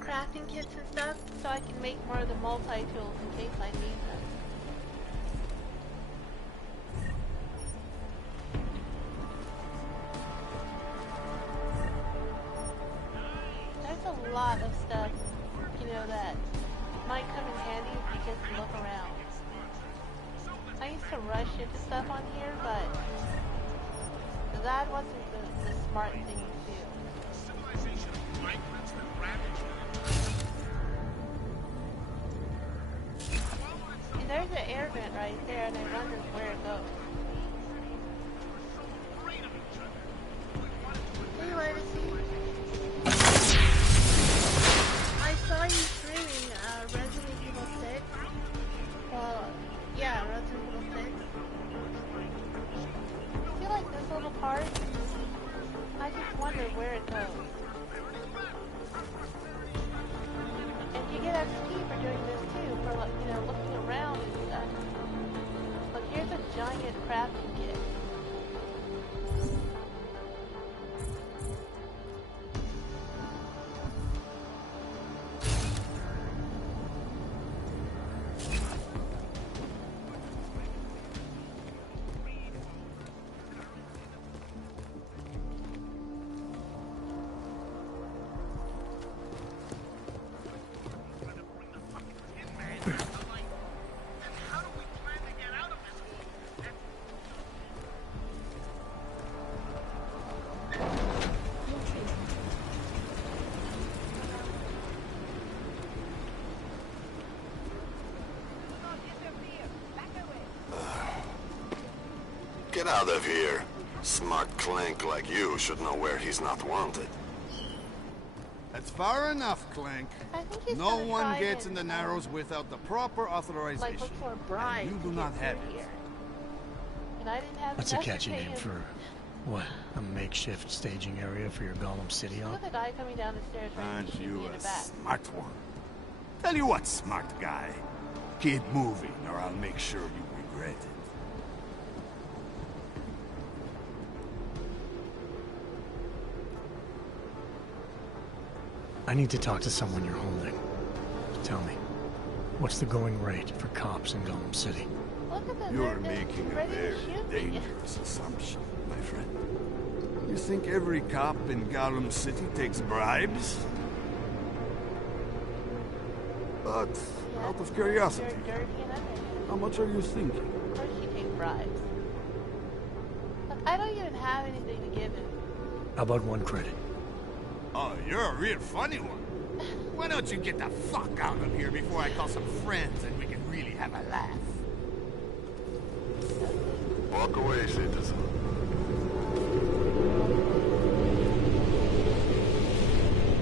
crafting kits and stuff, so I can make more of the multi-tools in case I need them. There's a lot of stuff, you know, that might come in handy if you just look around. I used to rush into stuff on here, but that wasn't the smart thing to do. See, there's an air vent right there, and I wonder where it goes. Hey, Legacy. I saw you streaming Resident Evil 6. Well, yeah, Resident Evil 6. I feel like this little part, I just wonder where it goes. And you get XP for doing this too, for, you know, looking around and stuff. Look, here's a giant crafting kit. Get out of here. Smart Clank like you should know where he's not wanted. That's far enough, Clank. No one gets in the Narrows without the proper authorization. Like look for a bribe. You do not have it. Here. And I didn't have That's a enough catchy to pay name him. for, what, a makeshift staging area for your Gollum City Look op? at the guy coming down the stairs right Aren't you in a the back. smart one? Tell you what, smart guy. Keep moving, or I'll make sure you regret it. I need to talk to someone you're holding. Tell me, what's the going rate for cops in Gollum City? Look at them. You're making a very dangerous assumption, my friend. You think every cop in Gollum City takes bribes? But, out of curiosity, how much are you thinking? Of course you take bribes. Look, I don't even have anything to give him. How about 1 credit? Oh, you're a real funny one. Why don't you get the fuck out of here before I call some friends and we can really have a laugh? Walk away, citizen.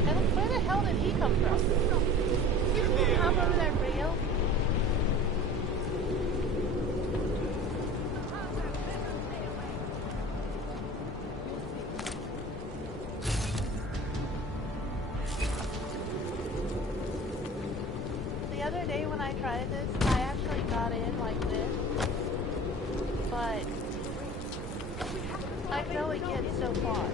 And where the hell did he come from? Did he hop over that rail? The other day when I tried this, I actually got in like this, but I can only get so far.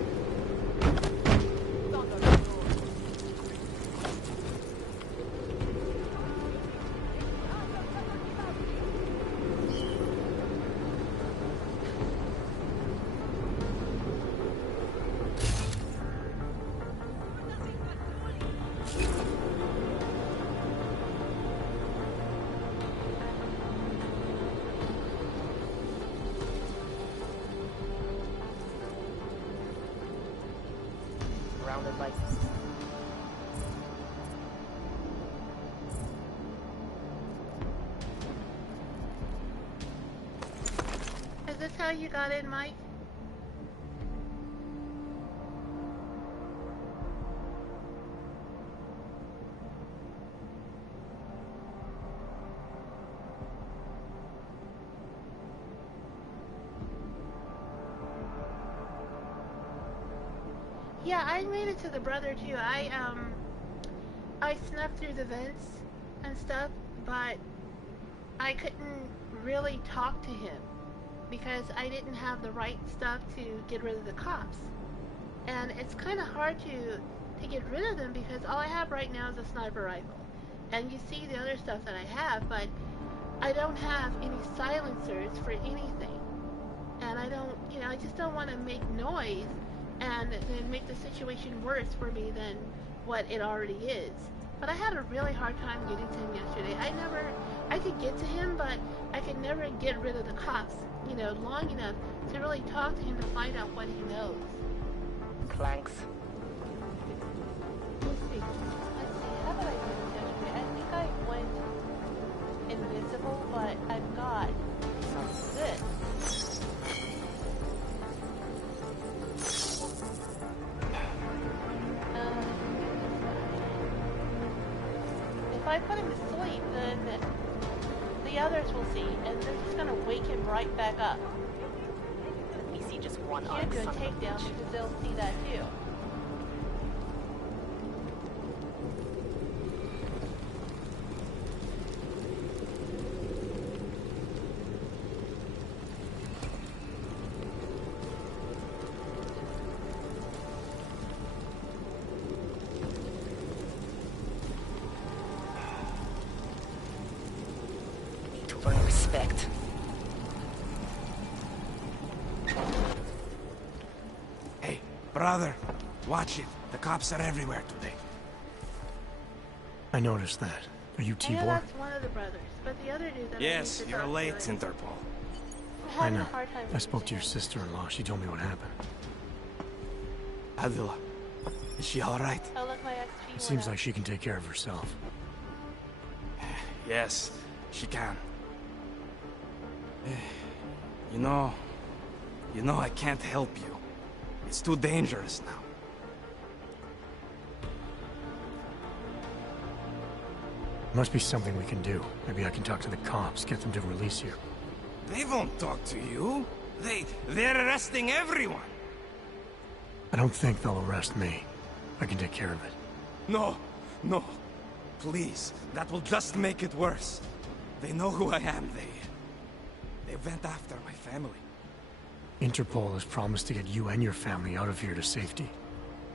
Surrounded by... Is this how you got in, Mike? Yeah, I made it to the brother too. I snuck through the vents and stuff, but I couldn't really talk to him because I didn't have the right stuff to get rid of the cops. And it's kind of hard to get rid of them because all I have right now is a sniper rifle. And you see the other stuff that I have, but I don't have any silencers for anything. And I don't, you know, I just don't want to make noise and then make the situation worse for me than what it already is. But I had a really hard time getting to him yesterday. I could get to him, but I could never get rid of the cops, you know, long enough to really talk to him to find out what he knows. Clanks. Let's see, how did I do this yesterday? I think I went invisible, but I've got this. If I put him to sleep, then the others will see, and they're just gonna wake him right back up. Let me see just one Can't do a takedown because they'll see that too. Respect. Hey, brother, watch it. The cops are everywhere today. I noticed that. Are you I know Tibor? that's one of the brothers, but the other dude that Yes, I need to you're talk late, to Interpol. I'm I having know. a hard time I spoke to your sister-in-law. She told me what happened. Adila, is she all right? Oh, look, my XP It seems like she can take care of herself. Yes, she can. You know, You know I can't help you. It's too dangerous now. Must be something we can do. Maybe I can talk to the cops, get them to release you. They won't talk to you. They're arresting everyone. I don't think they'll arrest me. I can take care of it. No. Please, that will just make it worse. They know who I am. They went after my family. Interpol has promised to get you and your family out of here to safety.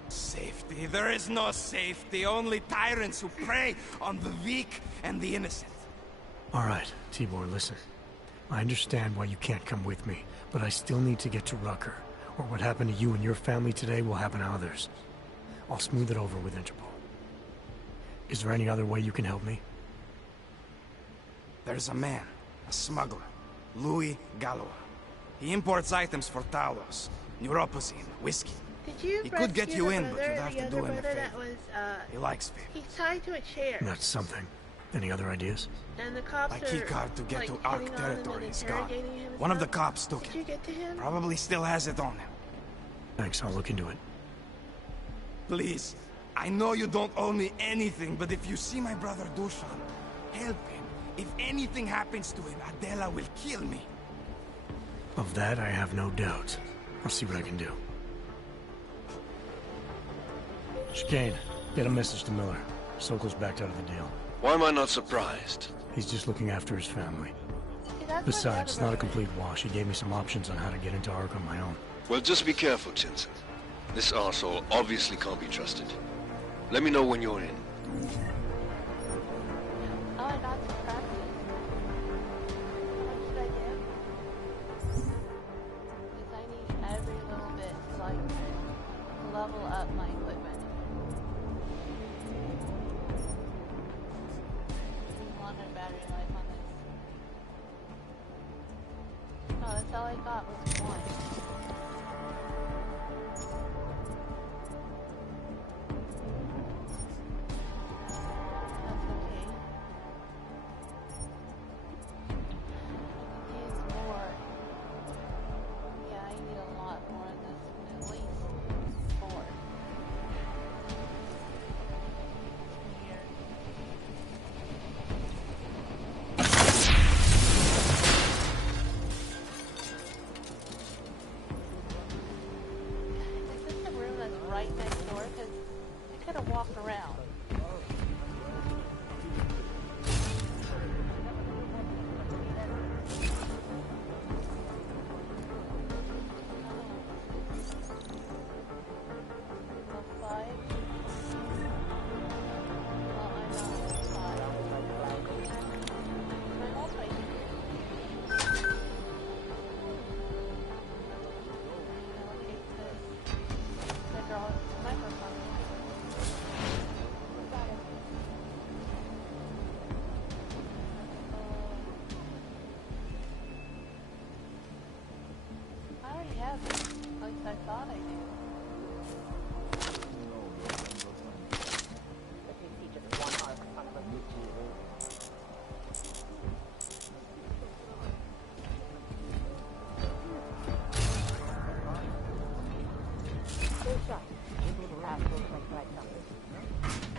Safety? There is no safety. Only tyrants who prey on the weak and the innocent. All right, Tibor, listen. I understand why you can't come with me, but I still need to get to Rucker, or what happened to you and your family today will happen to others. I'll smooth it over with Interpol. Is there any other way you can help me? There's a man, a smuggler, Louis Gallois. He imports items for Talos, neuropozyne, whiskey. Did you He could get you in, but you'd have to do him a brother favor. that was, He likes favors. he's tied to a chair. That's something. Any other ideas? And the cops My are, keycard to get like, to hitting Ark on him territory and is gone. interrogating him and One of the stuff? cops took Did it. you get to him? Probably still has it on him. Thanks, I'll look into it. Please, I know you don't owe me anything, but if you see my brother Dusan, help him. If anything happens to him, Adela will kill me. Of that, I have no doubt. I'll see what I can do. Chicane, get a message to Miller. Sokol's backed out of the deal. Why am I not surprised? He's just looking after his family. See, that's Besides, it's not a complete wash. He gave me some options on how to get into Ark on my own. Well, just be careful, Jensen. This arsehole obviously can't be trusted. Let me know when you're in. Oh, I got some practice. What should I do? Because I need every little bit so I can level up my equipment. Longer battery life on this. Oh, that's all I got was one.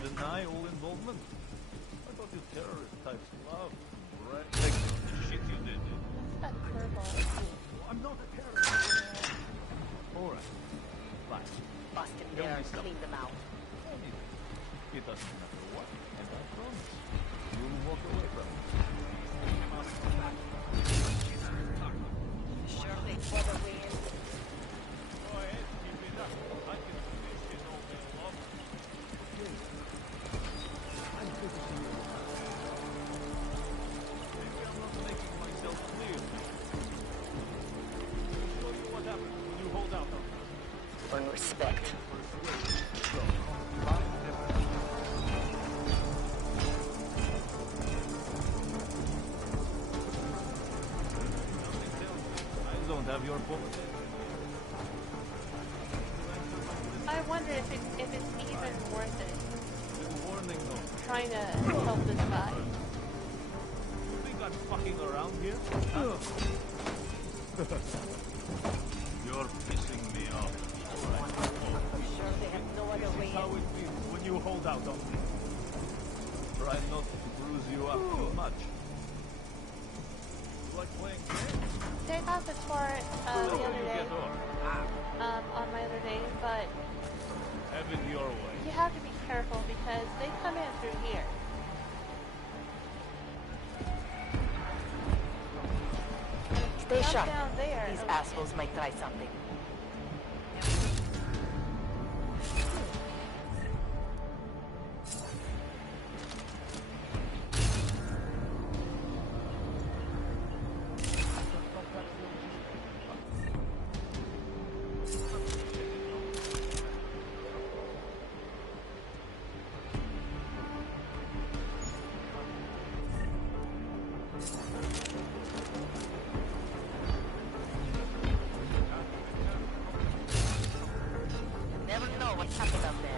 Deny all involvement? I thought you terrorist types love shit you did. I'm not a terrorist. Alright. Fine. Bust him there and clean them out. It doesn't matter what, and I promise you'll walk away from it. Surely for the win. Go ahead, keep it up. I can finish this all day long. I'm good to see you. Maybe I'm not making myself clear. I'll show you what happens when you hold out on me. Earn respect. Have your politics. I wonder if it's even worth it. Good warning, though. Trying to help this guy. You think I'm fucking around here? Huh? You're pissing me off. Sure they have no other way How in. it feels when you hold out on me. Try not to bruise you up too much. You like playing games? They got this for it the other day. On my other name, but have it your way. You have to be careful because they come in through here. Stay Jump sharp. down there. These assholes might try something. Never know what's happened up there.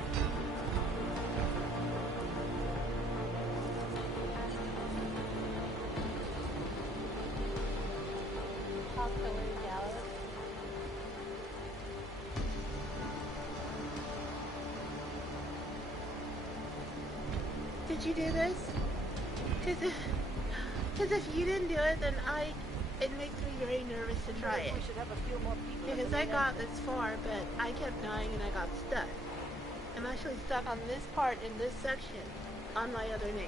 Did you do this? Because if you didn't do it, then it makes me very nervous to try it. We should have a few more people. Because I got this far, but I kept dying and I got stuck. I'm actually stuck on this part in this section on my other name.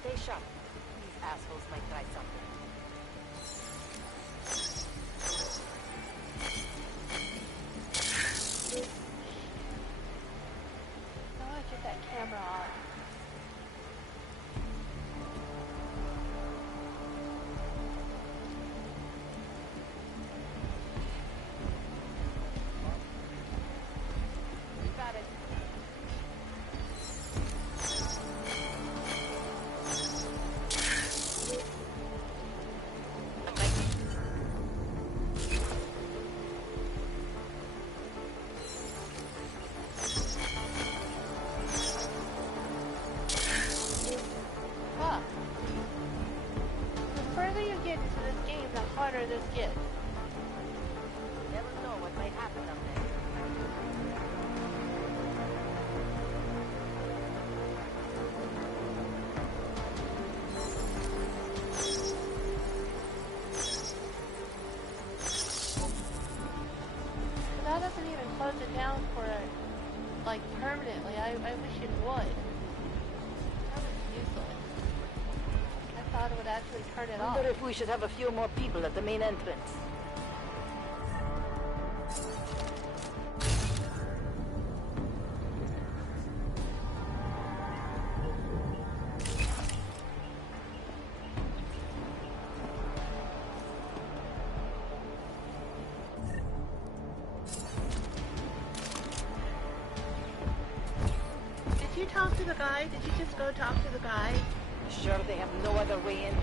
Stay sharp. These assholes might try something. I want to get that camera on. You got it. Huh. The further you get into this game, the harder this gets. Never know what might happen up there. That doesn't even close it down for, like, permanently. I wish it would. That was useless. I thought it would actually turn it off. Wonder if we should have a few more people at the main entrance. Did you talk to the guy? Did you just go talk to the guy? Sure they have no other way in.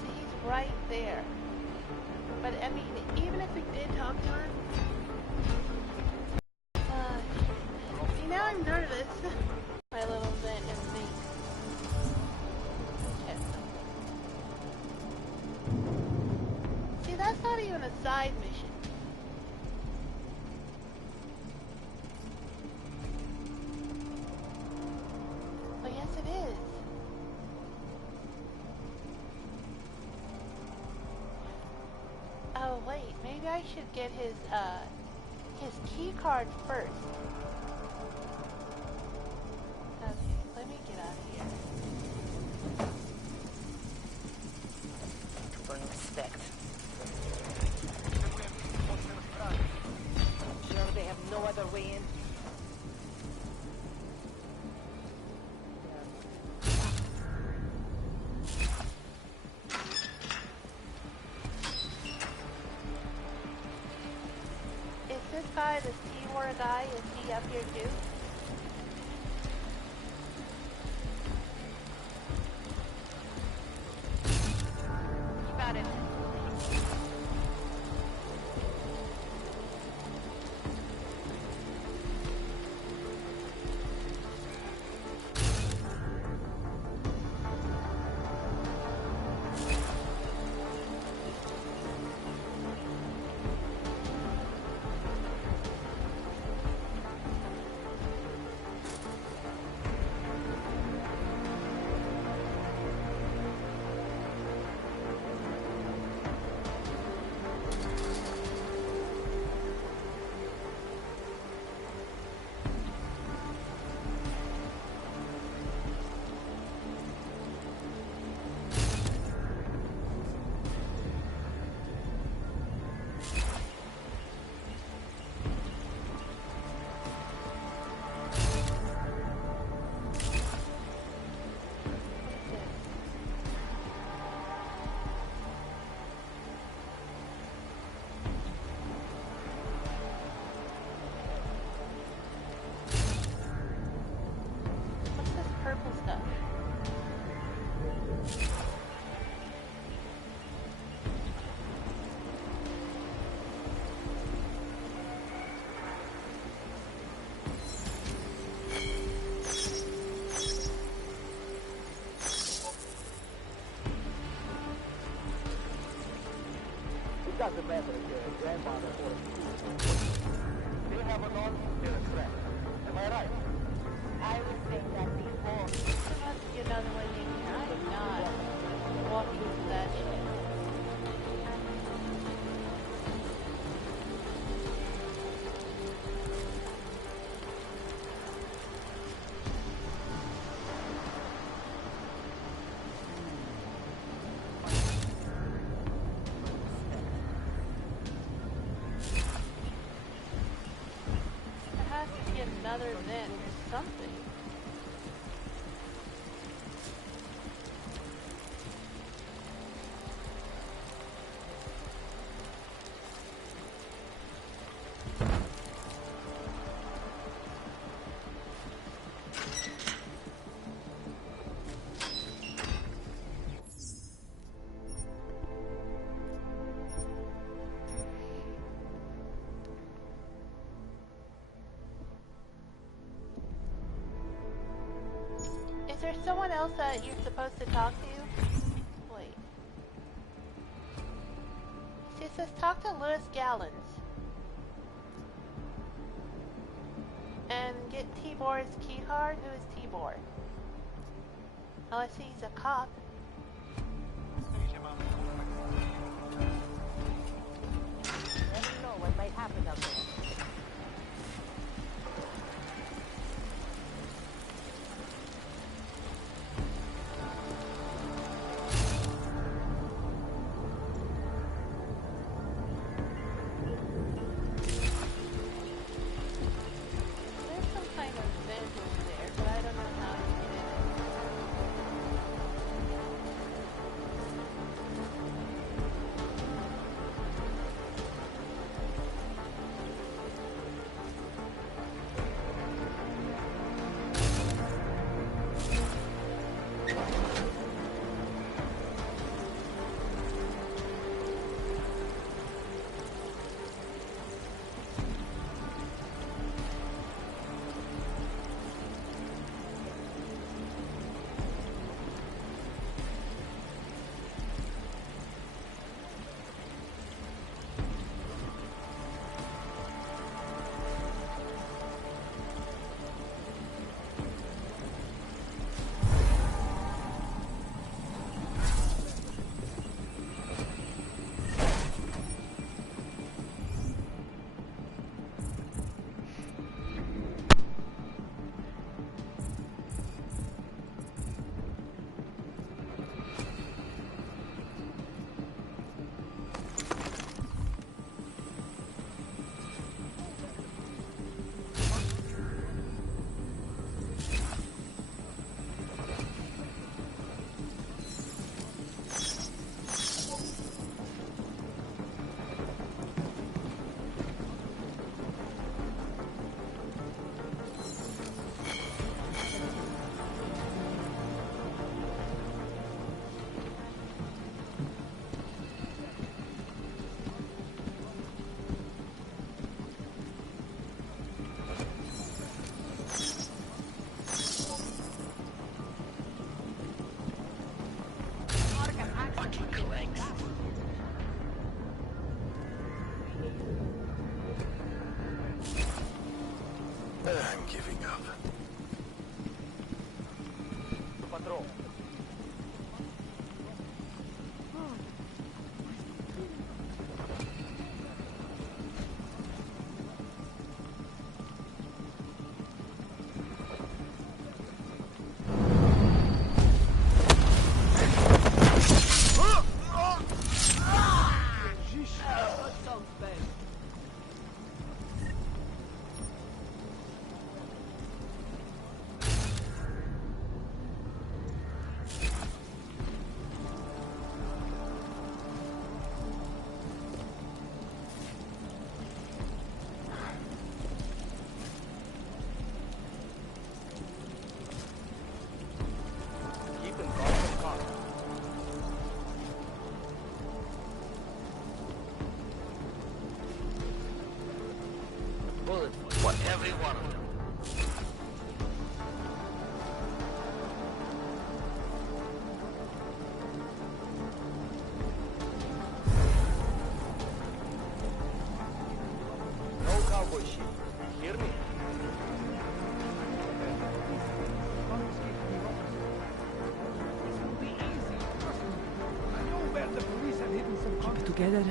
See, he's right there. But, I mean, even if we did talk to him... see, now I'm nervous. My little vent and me. See, that's not even a side mission. Oh, yes it is. Oh, wait, maybe I should get his key card first. Okay, let me get out of here. Burn respect. Sure they have no other way in. Is this guy the T1? poor guy, is he up here too? Keep at it. Purple stuff. It doesn't matter if you're a grandmother or a school. They have a non they're a threat. Am I right? I was saying that before. There must be another way in here. I am not walking through that shit. There has to be another vent or something. Is there someone else that you're supposed to talk to? Wait. It says talk to Louis Gallons. And get Tibor's key card. Who is Tibor? Oh, I see he's a cop. Never know what might happen up there. Kind of vent over there, but I don't know how to get in it. good for every one of them. No cowboy shit. You hear me? Keep it together.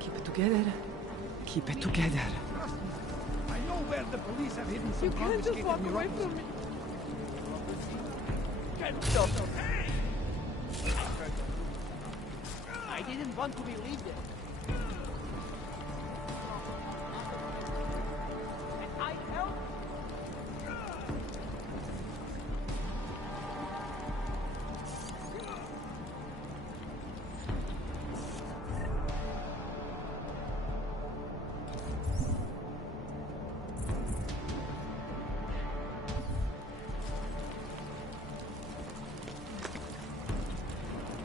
Keep it together. Keep it together. I know where the police have hidden some You can't just walk away from me. Get up! I didn't want to be leaving. I help.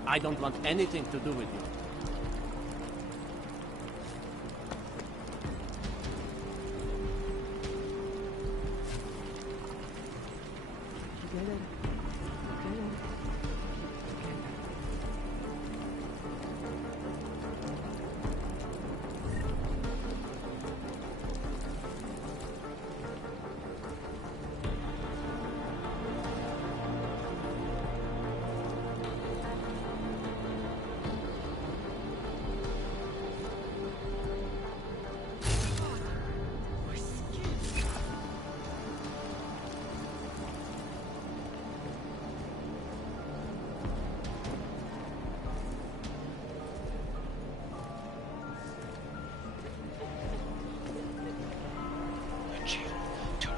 I don't want anything to do with you. Together. Together.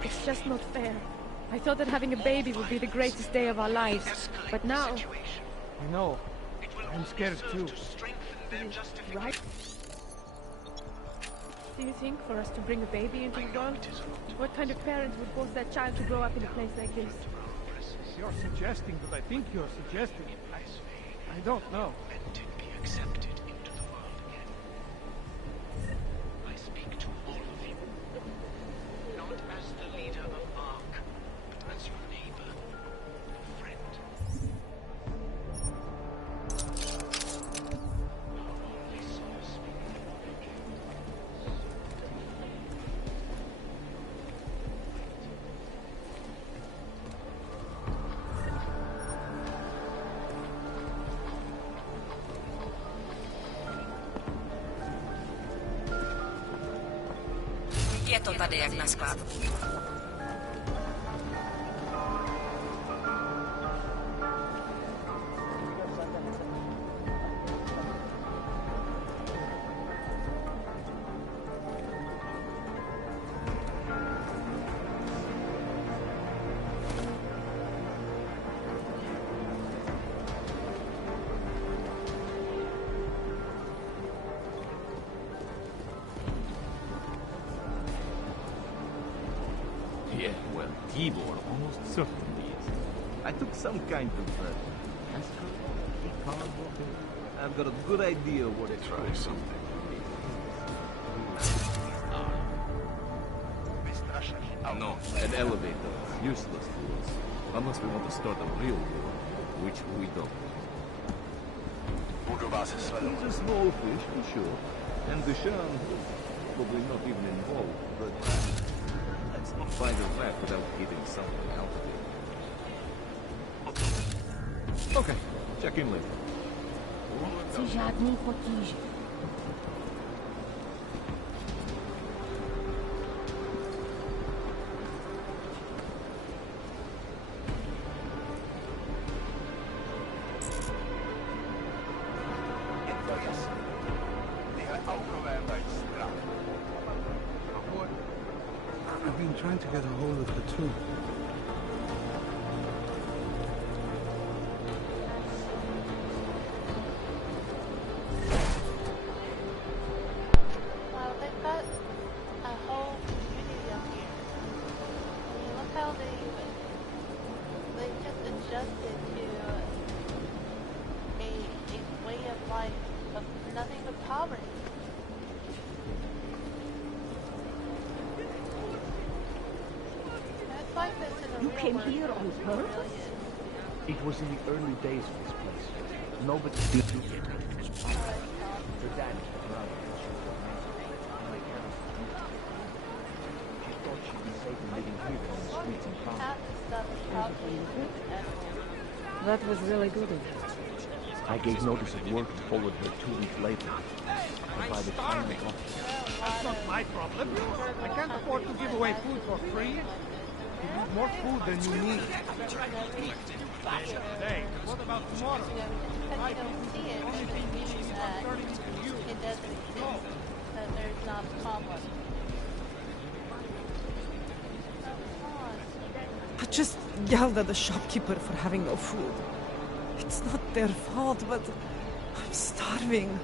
It's just not fair. I thought that having a baby would be the greatest day of our lives. But now... I know. I'm scared too. Right? Do you think for us to bring a baby into the world? What kind of parents would force their child to grow up in a place like this? You're suggesting, but I think you're suggesting. I don't know. Accepted into the world again. I speak to all of you, not as the leader of ARC, but as your neighbor, your friend. Our only source Je to tady jak na skládku. Yeah, well, Tibor almost certainly is. I took some kind of cardboard. I've got a good idea what it Try something. No, an elevator is useless to us. Unless we want to start a real war, which we don't. He's a small fish, for sure. And Deshaun is probably not even involved, but let's not find a rat without getting something out of it. Okay, check in later. Chci žádný potíže. I've been trying to get a hold of the tomb. Well, they've got a whole community up here. I mean, look how they've just adjusted to a way of life of nothing but poverty. came here on purpose? It was in the early days of this place. Nobody did it. It was private. Her dad was around when she was a man. She thought she'd be safe living here on the streets in town. That was really good of you. I gave notice of work and followed her 2 weeks later. And by the time I got here... That's not my problem. I can't afford to give away food for free. You need more food than you need. Hey, what about tomorrow? Because you don't see it, doesn't mean that it doesn't exist, that there's not a problem. I just yelled at the shopkeeper for having no food. It's not their fault, but I'm starving.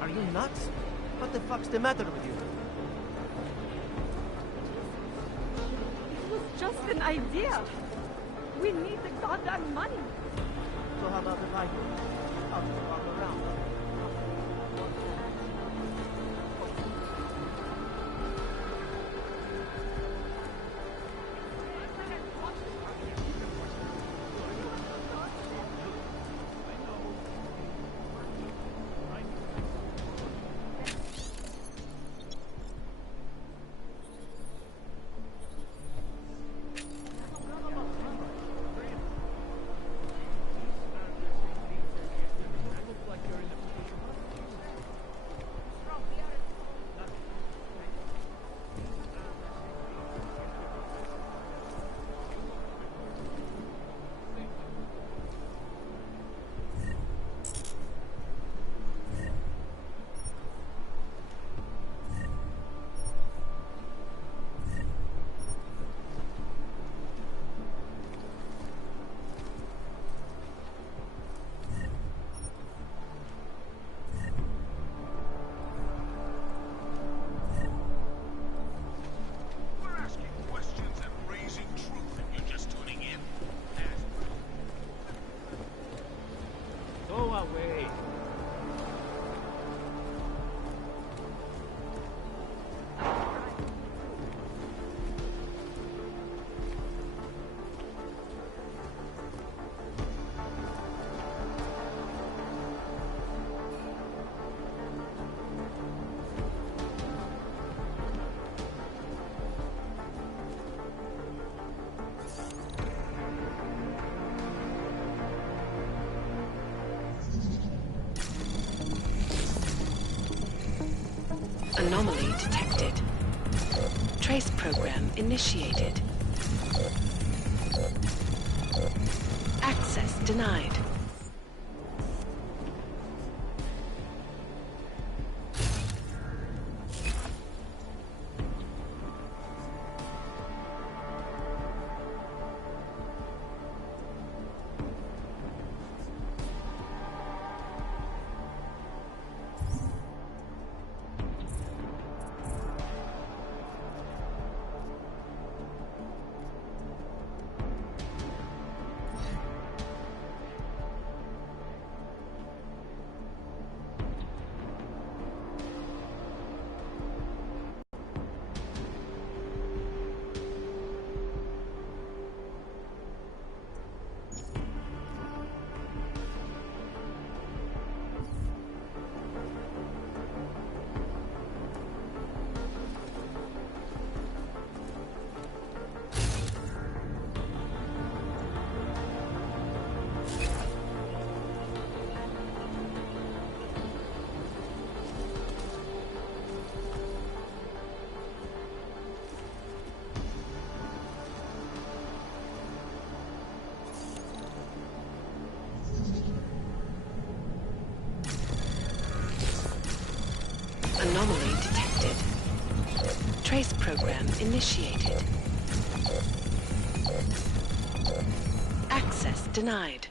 Are you nuts? What the fuck's the matter with you? It was just an idea. We need the goddamn money. So how about if I go? I'll just walk around. Anomaly detected. Trace program initiated. Access denied. Trace program initiated. Access denied.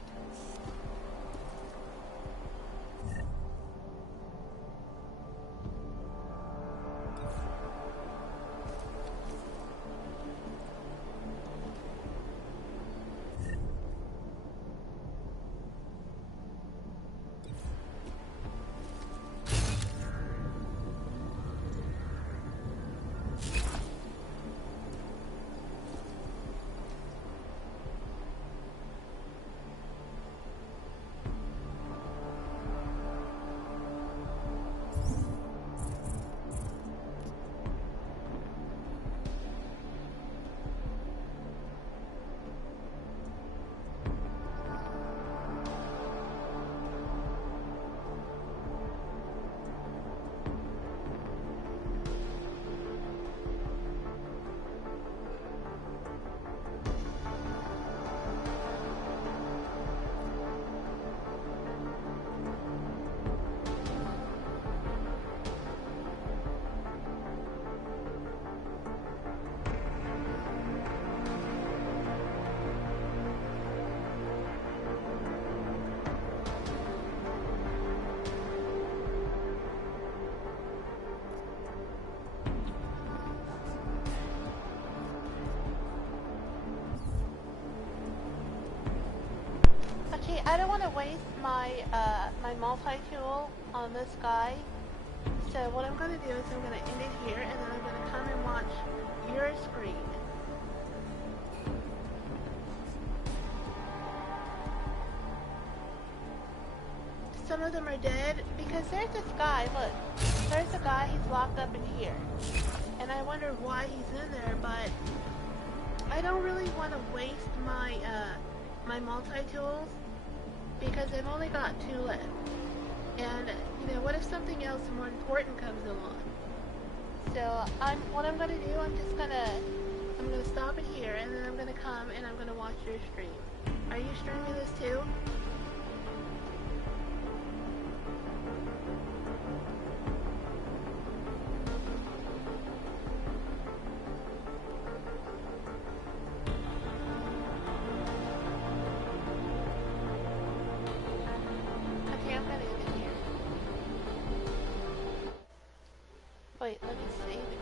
Okay, I don't want to waste my my multi-tool on this guy. So what I'm going to do is I'm going to end it here, and then I'm going to come and watch your screen. Some of them are dead because there's this guy. Look, there's a guy. He's locked up in here, and I wonder why he's in there. But I don't really want to waste my my multi-tools because I've only got 2 left. And you know, what if something else more important comes along? So what I'm gonna do, I'm gonna stop it here, and then I'm gonna come and I'm gonna watch your stream. Are you streaming this too? Okay, I'm gonna end it here. Wait, let me save it.